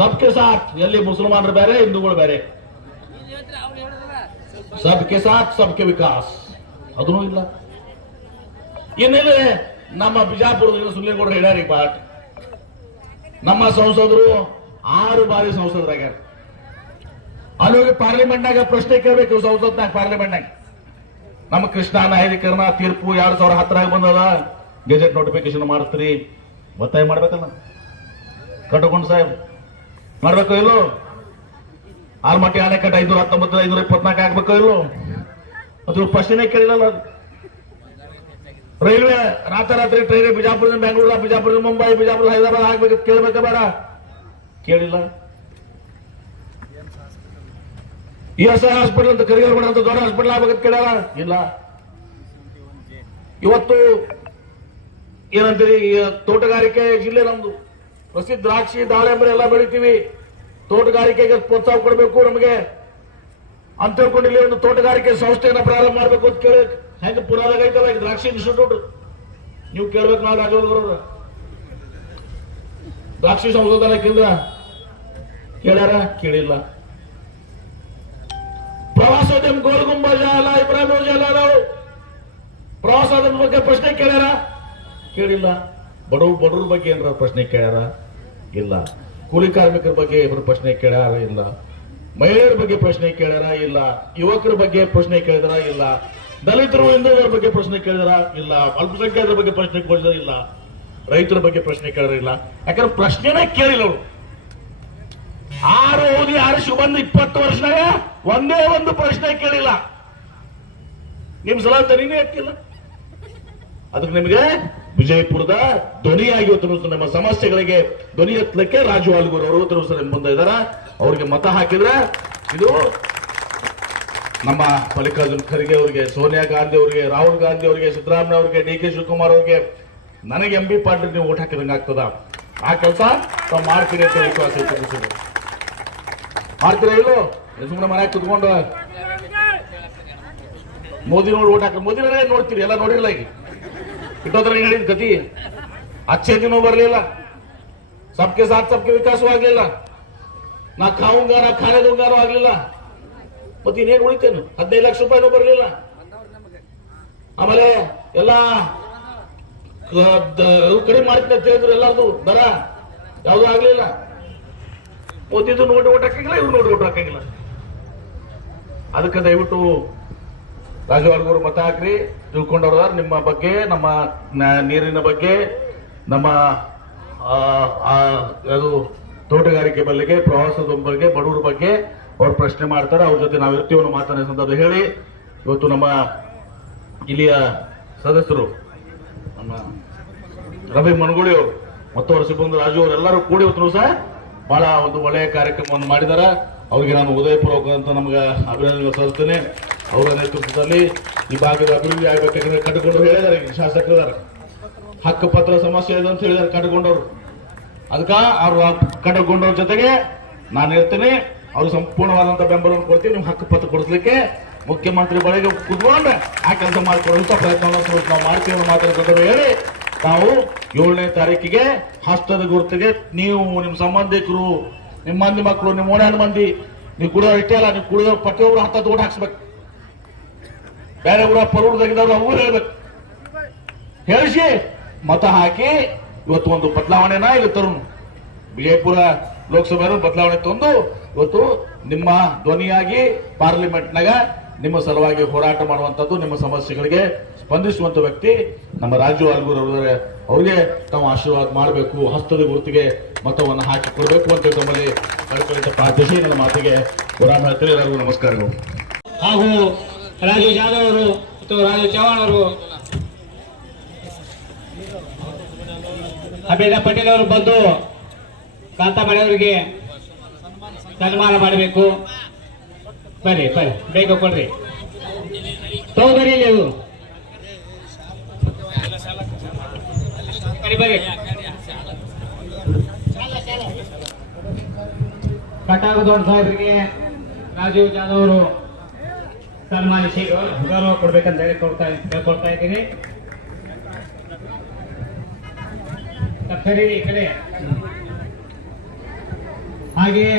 ಸಬ್ಕೆ ಸಾಥ್ ಎಲ್ಲಿ ಮುಸಲ್ಮಾನರು ಬೇರೆ ಹಿಂದೂಗಳು ಬೇರೆ, ಸಬ್ಕೆ ಸಾಥ್ ಸಬ್ಕೆ ವಿಕಾಸ್ ಅದನ್ನೂ ಇಲ್ಲ. ಇನ್ನೇನು ನಮ್ಮ ಬಿಜಾಪುರದಲ್ಲಿ ಸುಲ್ಲೇಗೌಡರು ಹೇಳ್ಯಾರಿ ಬಾಟ್ ನಮ್ಮ ಸಂಸದರು 6 ಬಾರಿ ಸಂಸದರಾಗ್ಯಾರ. ಅಲ್ಲಿ ಪಾರ್ಲಿಮೆಂಟ್ನಾಗ ಪ್ರಶ್ನೆ ಕೇಳಬೇಕು. ಸಂಸತ್ನಾಗ ಪಾರ್ಲಿಮೆಂಟ್ನಾಗ ನಮ್ಮ ಕೃಷ್ಣ ನ್ಯಾಯಾಧೀಕರಣ ತೀರ್ಪು 2010 ಬಂದದ, ಗೆಜೆಟ್ ನೋಟಿಫಿಕೇಶನ್ ಮಾಡ್ತೀರಿ, ಒತ್ತಾಯ ಮಾಡ್ಬೇಕಲ್ಲ ಕಟ್ಟಕೊಂಡು ಸಾಹೇಬ್ ಮಾಡ್ಬೇಕು ಇಲ್ಲೋ? ಆಲ್ಮಟ್ಟಿ ಅಣೆಕಟ್ಟು 519 524 ಆಗ್ಬೇಕು ಇಲ್ಲೋ? ಅದು ಪ್ರಶ್ನೆ ಕೇಳಿಲ್ಲ. ರೈಲ್ವೆ ರಾತ್ರಿ ಟ್ರೈನ್ ಬಿಜಾಪುರದಿಂದ ಬೆಂಗಳೂರು, ಬಿಜಾಪುರದಿಂದ ಮುಂಬೈ, ಬಿಜಾಪುರ ಹೈದರಾಬಾದ್ ಆಗ್ಬೇಕು ಕೇಳಬೇಕ ಬೇಡ? ಕೇಳಿಲ್ಲ. ESI ಹಾಸ್ಪಿಟಲ್ ಅಂತ ಕರಿಗರ್ ಅಂತ ದೊಡ್ಡ ಹಾಸ್ಪಿಟಲ್ ಆಗ್ಬೇಕಂತ ಕೇಳ್ಯಾರ? ಇಲ್ಲ. ಇವತ್ತು ಏನಂತೀರಿ, ತೋಟಗಾರಿಕೆ ಜಿಲ್ಲೆ ನಮ್ದು, ಪ್ರಸಿದ್ಧ ದ್ರಾಕ್ಷಿ ದಾಳಿಂಬೆ ಎಲ್ಲ ಬೆಳಿತೀವಿ. ತೋಟಗಾರಿಕೆಗೆ ಪ್ರೋತ್ಸಾಹ ಕೊಡಬೇಕು ನಮಗೆ ಅಂತ ಹೇಳ್ಕೊಂಡು ಇಲ್ಲಿ ಒಂದು ತೋಟಗಾರಿಕೆ ಸಂಸ್ಥೆಯನ್ನ ಪ್ರಾರಂಭ ಮಾಡಬೇಕು ಅಂತ ಕೇಳಿ ಹೆಂಗೆ ಪುರಾದಾಗ ಐತಲ್ಲ ಈಗ ದ್ರಾಕ್ಷಿ ಇನ್ಸ್ಟಿಟ್ಯೂಟ್, ನೀವು ಕೇಳ್ಬೇಕು. ನಾವು ರಾಘವೇಂದ್ರ ದ್ರಾಕ್ಷಿ ಸಂಶೋಧನಾ ಕೇಂದ್ರ ಕೇಳ್ಯಾರ? ಕೇಳಿಲ್ಲ. ಪ್ರವಾಸೋದ್ಯಮ ಗೋಲ್ಗುಂಬಜ ಅಲ್ಲ, ಇಬ್ರಾಹಿಂ ಅಲ್ಲ, ನಾವು ಪ್ರವಾಸೋದ್ಯಮ ಬಗ್ಗೆ ಪ್ರಶ್ನೆ ಕೇಳ್ಯಾರ? ಕೇಳಿಲ್ಲ. ಬಡವ್ರ ಬಗ್ಗೆ ಏನಾರ ಪ್ರಶ್ನೆ ಕೇಳ್ಯಾರ? ಇಲ್ಲ. ಕೂಲಿ ಕಾರ್ಮಿಕರ ಬಗ್ಗೆ ಇಬ್ಬರು ಪ್ರಶ್ನೆ ಕೇಳ್ಯಾರ? ಇಲ್ಲ. ಮಹಿಳೆಯರ ಬಗ್ಗೆ ಪ್ರಶ್ನೆ ಕೇಳ್ಯಾರ? ಇಲ್ಲ. ಯುವಕರ ಬಗ್ಗೆ ಪ್ರಶ್ನೆ ಕೇಳಿದಾರ? ಇಲ್ಲ. ದಲಿತರು ಹಿಂದುಳಿದರ ಬಗ್ಗೆ ಪ್ರಶ್ನೆ ಕೇಳಿದಾರ? ಇಲ್ಲ. ಅಲ್ಪಸಂಖ್ಯಾತರ ಬಗ್ಗೆ ಪ್ರಶ್ನೆ ಕೇಳಿದಾರ? ಇಲ್ಲ. ರೈತರ ಬಗ್ಗೆ ಪ್ರಶ್ನೆ ಕೇಳಿದಾರ? ಇಲ್ಲ. ಯಾಕಂದ್ರೆ ಪ್ರಶ್ನೆನೇ ಕೇಳಿಲ್ಲ ಅವರು. 6 ಓದಿ 6 ಬಂದು 20 ವರ್ಷನಾಗ ಒಂದೇ ಒಂದು ಪ್ರಶ್ನೆ ಕೇಳಿಲ್ಲ. ನಿಮ್ ಸಲ ದನಿನೇ ಎತ್ತಿಲ್ಲ. ಅದಕ್ಕೆ ನಿಮಗೆ ವಿಜಯಪುರದ ಧ್ವನಿಯಾಗಿ ಇವತ್ತು ನಮ್ಮ ಸಮಸ್ಯೆಗಳಿಗೆ ಧ್ವನಿ ಎತ್ತಲಿಕ್ಕೆ ರಾಜು ಆಲ್ಗೂರ್ ಅವರು ಇವತ್ತು ಮುಂದೆ ಇದಾರ. ಅವ್ರಿಗೆ ಮತ ಹಾಕಿದ್ರೆ ಇದು ನಮ್ಮ ಮಲ್ಲಿಕಾರ್ಜುನ್ ಖರ್ಗೆ ಅವರಿಗೆ, ಸೋನಿಯಾ ಗಾಂಧಿ ಅವರಿಗೆ, ರಾಹುಲ್ ಗಾಂಧಿ ಅವರಿಗೆ, ಸಿದ್ದರಾಮಯ್ಯ ಅವರಿಗೆ, DK ಶಿವಕುಮಾರ್ ಅವರಿಗೆ, ನನಗೆ MB ಪಾಟೀಲ್ ನೀವು ಓಟ್ ಹಾಕಿದಂಗೆ ಆಗ್ತದ. ಆ ಕೆಲಸ ತಾವು ಮಾಡ್ತೀರಿ ಅಂತ ವಿಶ್ವಾಸ ಇತ್ತು. ಮಾಡ್ತೀರಾ ಇಲ್ಲೋ? ಸುಮ್ಮನೆ ಮನೆಯಾಗ ಕುತ್ಕೊಂಡು ಮೋದಿ ನೋಡಿ ಓಟ್ ಹಾಕಿ ಮೋದಿನೇ ನೋಡ್ತೀರಿ, ಎಲ್ಲ ನೋಡಿಲ್ಲ. ಈಗ ಇಟ್ಟೋದ್ರ ಹೇಳಿದ ಗತಿ ಅಚ್ಚೆ ದಿನೂ ಬರಲಿಲ್ಲ. ಸಬ್ಕೆ ಸಾಥ್ ಸಬ್ಕೆ ವಿಕಾಸವೂ ಆಗ್ಲಿಲ್ಲ. ನಾ ಖಾವುಂಗಾರ ಖಾನೆ ದೊಂಗಾರು ಆಗ್ಲಿಲ್ಲ. ಮತ್ತೆ ಇನ್ನೇನು ಉಳಿತೇನು? 15 ಲಕ್ಷ ರೂಪಾಯಿನೂ ಬರಲಿಲ್ಲ. ಆಮೇಲೆ ಎಲ್ಲ ಕಡಿಮೆ ಮಾಡ್ತೀನಿ ಅಂತ ಹೇಳಿದ್ರು. ಎಲ್ಲರದು ದರ ಯಾವುದು ಆಗ್ಲಿಲ್ಲ. ಮೋದಿದು ನೋಡಿ ಓಟ್ ಹಾಕಿಲ್ಲ, ಇವ್ರು ನೋಡಿ ಓಟ್ ಹಾಕಂಗಿಲ್ಲ. ಅದಕ್ಕೆ ದಯವಿಟ್ಟು ರಾಜು ಆಲ್ಗೂರು ಮತ ಹಾಕ್ರಿ. ತಿಳ್ಕೊಂಡವ್ರ ನಿಮ್ಮ ಬಗ್ಗೆ, ನಮ್ಮ ನೀರಿನ ಬಗ್ಗೆ, ನಮ್ಮ ಅದು ತೋಟಗಾರಿಕೆ ಬಗ್ಗೆ, ಪ್ರವಾಸೋದ್ಯಮ ಬಗ್ಗೆ, ಬಡವರ ಬಗ್ಗೆ ಅವ್ರು ಪ್ರಶ್ನೆ ಮಾಡ್ತಾರೆ. ಅವ್ರ ಜೊತೆ ನಾವು ಇರ್ತೀವಿ ಅನ್ನೋ ಮಾತನ್ನ ಹೇಳಿ ಇವತ್ತು ನಮ್ಮ ಇಲ್ಲಿಯ ಸದಸ್ಯರು ನಮ್ಮ ರವಿ ಮನಗುಳಿ ಅವರು ಮತ್ತು ಅವರ ಸಿಬ್ಬಂದಿ ರಾಜು ಅವರು ಎಲ್ಲರೂ ಕೂಡಿ ಇವತ್ತು ಸಹ ಬಹಳ ಒಂದು ಒಳ್ಳೆಯ ಕಾರ್ಯಕ್ರಮವನ್ನು ಮಾಡಿದಾರ. ಅವರಿಗೆ ನಾನು ಉದಯಪೂರ್ವಕ ನಮ್ಗೆ ಅಭಿನಂದನೆ ಸಲ್ಲಿಸ್ತೇನೆ. ಅವರ ನೇತೃತ್ವದಲ್ಲಿ ಈ ಭಾಗದ ಅಭಿವೃದ್ಧಿ ಆಗ್ಬೇಕಂದ್ರೆ ಕಟ್ಟಿಕೊಂಡು ಹೇಳಿದಾರೆ. ಈಗ ಶಾಸಕರಿದ್ದಾರೆ, ಹಕ್ಕುಪತ್ರ ಸಮಸ್ಯೆ ಇದೆ ಅಂತ ಹೇಳಿದಾರೆ ಕಟ್ಟಿಕೊಂಡವ್ರು. ಅದಕ್ಕ ಅವ್ರು ಕಟ್ಟಿಕೊಂಡವ್ರ ಜೊತೆಗೆ ನಾನು ಇರ್ತೇನೆ. ಅವ್ರು ಸಂಪೂರ್ಣವಾದಂತ ಬೆಂಬಲವನ್ನು ಕೊಡ್ತೀವಿ. ನಿಮ್ಗೆ ಹಕ್ಕುಪತ್ರ ಕೊಡಿಸ್ಲಿಕ್ಕೆ ಮುಖ್ಯಮಂತ್ರಿ ಬಳಿಗೆ ಕುತ್ಕೊಂಡು ಆ ಕೆಲಸ ಮಾಡಿಕೊಡುವಂತ ಪ್ರಯತ್ನವನ್ನು ನಾವು ಮಾಡ್ತೀವಿ ಅನ್ನೋ ಮಾತನ್ನು ಹೇಳಿ ನಾವು 7ನೇ ತಾರೀಕಿಗೆ ಹಸ್ತದ ಗುರುತಿಗೆ ನೀವು ನಿಮ್ಮ ಸಂಬಂಧಿಕರು, ನಿಮ್ಮ ಮಂದಿ ಮಕ್ಕಳು, ನಿಮ್ಮ ಓಣಾಡು ಮಂದಿ, ನೀವು ಕುಡಿಯೋ ಇಷ್ಟೇ ಅಲ್ಲ, ನೀವು ಕುಡಿಯೋ ಪ್ರತಿಯೊಬ್ಬರು 10 ಓಟ್ ಹಾಕ್ಸ್ಬೇಕು. ಬೇರೆ ಊರ ಪರೂರದಾಗಿದ್ದವ್ರು ಅವ್ರು ಹೇಳ್ಬೇಕು. ಹೇಳಿಸಿ ಮತ ಹಾಕಿ ಇವತ್ತು ಒಂದು ಬದಲಾವಣೆನ ಇಲ್ಲಿ ತರುಣ್ ವಿಜಯಪುರ ಲೋಕಸಭೆ ಬದಲಾವಣೆ ತಂದು ಇವತ್ತು ನಿಮ್ಮ ಧ್ವನಿಯಾಗಿ ಪಾರ್ಲಿಮೆಂಟ್ನಾಗ ನಿಮ್ಮ ಸಲುವಾಗಿ ಹೋರಾಟ ಮಾಡುವಂತದ್ದು, ನಿಮ್ಮ ಸಮಸ್ಯೆಗಳಿಗೆ ಸ್ಪಂದಿಸುವಂತ ವ್ಯಕ್ತಿ ನಮ್ಮ ರಾಜು ಆಲ್ಗೂರ್ ಅವ್ರಿಗೆ ತಾವು ಆಶೀರ್ವಾದ ಮಾಡಬೇಕು. ಹಸ್ತದ ಗುರುತಿಗೆ ಮತವನ್ನು ಹಾಕಿ ಕೊಡಬೇಕು ಅಂತ ತಮ್ಮಲ್ಲಿ ಕಳ್ಕೊಳ್ಳಿ ಪ್ರಾರ್ಥಿಸಿ ನನ್ನ ಮಾತಿಗೆ ವಿರಾಮ ಹೇಳ್ತಾರೆ. ಎಲ್ಲರಿಗೂ ನಮಸ್ಕಾರಗಳು. ಹಾಗೂ ರಾಜು ಜಾಧವ್ ಅವರು ಮತ್ತು ರಾಜು ಚವ್ಹಾಣ್ ಅವರು, ಅಭೇದ ಪಟೇಲ್ ಅವರು ಬಂದು ಕಾಂತಾಮಣಿಯವರಿಗೆ ಸನ್ಮಾನ ಮಾಡಬೇಕು. ಬರ್ರಿ ಬರ್ರಿ, ಬೇಗ ಕೊಡ್ರಿ, ತಗೋಬರಿ ನೀವು ಬರ್ರಿ. ಕಟಾಗದೊಡ್ಡ ಸಾಹೇಬರಿಗೆ ರಾಜೀವ್ ಜಾಧವ್ ಅವರು ಸನ್ಮಾನಿಸಿ ಗೌರವ ಕೊಡ್ಬೇಕಂತ ಹೇಳ್ಕೊಳ್ತಾ ಇದ್ದೀನಿ. ಸರಿ ಈ ಕಡೆ. ಹಾಗೆಯೇ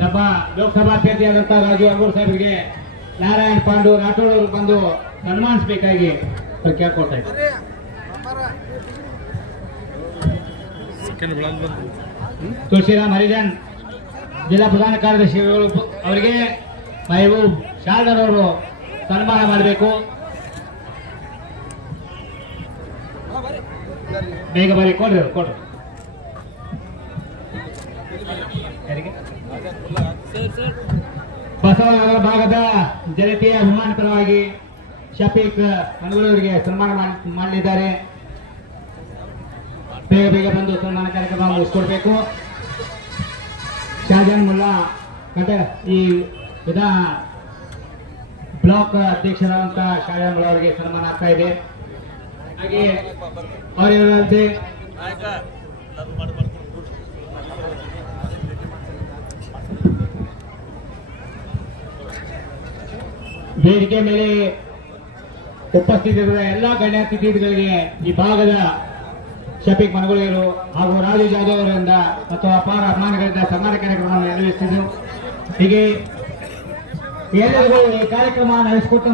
ನಮ್ಮ ಲೋಕಸಭಾ ಅಭ್ಯರ್ಥಿಯಾದಂತಹ ರಾಜೀವ್ ಅಗೂರ್ ಸಾಹೇಬರಿಗೆ ನಾರಾಯಣ್ ಪಾಂಡು ರಾಠೋಡ್ ಅವರು ಬಂದು ಸನ್ಮಾನಿಸಬೇಕಾಗಿ ಕೇಳ್ಕೊಳ್ತಾ ಇದ್ದಾರೆ. ತುಳಸಿರಾಮ್ ಹರಿಜನ್ ಜಿಲ್ಲಾ ಪ್ರಧಾನ ಕಾರ್ಯದರ್ಶಿಗಳು ಅವರಿಗೆ ಮಹಬೂಬ್ ಶಾಲ್ದರ್ ಅವರು ಸನ್ಮಾನ ಮಾಡಬೇಕು. ಬೇಗ ಬರೀ ಕೊಡ್ರಿ ಯಾರಿಗೆ? ಬಸವನಗರ ಭಾಗದ ಜನತೆಯ ಅಭಿಮಾನ ಪರವಾಗಿ ಶಫೀಕ್ ಮಂಗಳೂರಿಗೆ ಸನ್ಮಾನ ಮಾಡಲಿದ್ದಾರೆ. ಬೇಗ ಬಂದು ಸನ್ಮಾನ ಕಾರ್ಯಕ್ರಮ ಮುಗಿಸ್ಕೊಡ್ಬೇಕು. ಶಾಜಾನ್ ಮುಲ್ಲಾ ಈ ಬ್ಲಾಕ್ ಅಧ್ಯಕ್ಷರಾದಂತಹ ಶಾಜಾನ್ ಮುಲ್ಲಾ ಅವರಿಗೆ ಸನ್ಮಾನ ಆಗ್ತಾ ಇದೆ. ಹಾಗೆ ಅವರಿರುವಂತೆ ವೇದಿಕೆ ಮೇಲೆ ಉಪಸ್ಥಿತರಿರುವ ಎಲ್ಲಾ ಗಣ್ಯಾತಿಥಿಗಳಿಗೆ ಈ ಭಾಗದ ಶಫೀಕ್ ಮನಗುಳಿಯರು ಹಾಗೂ ರಾಜು ಜಾಧವ್ ಅವರಿಂದ ಮತ್ತು ಅಪಾರ ಅಭಿಮಾನಿಗಳಿಂದ ಸನ್ಮಾನ ಕಾರ್ಯಕ್ರಮವನ್ನು ನೆರವೇರಿಸಿದರು. ಹೀಗೆ ಎಲ್ಲರಿಗೂ ಈ ಕಾರ್ಯಕ್ರಮ ನಡೆಸಿಕೊಟ್ಟು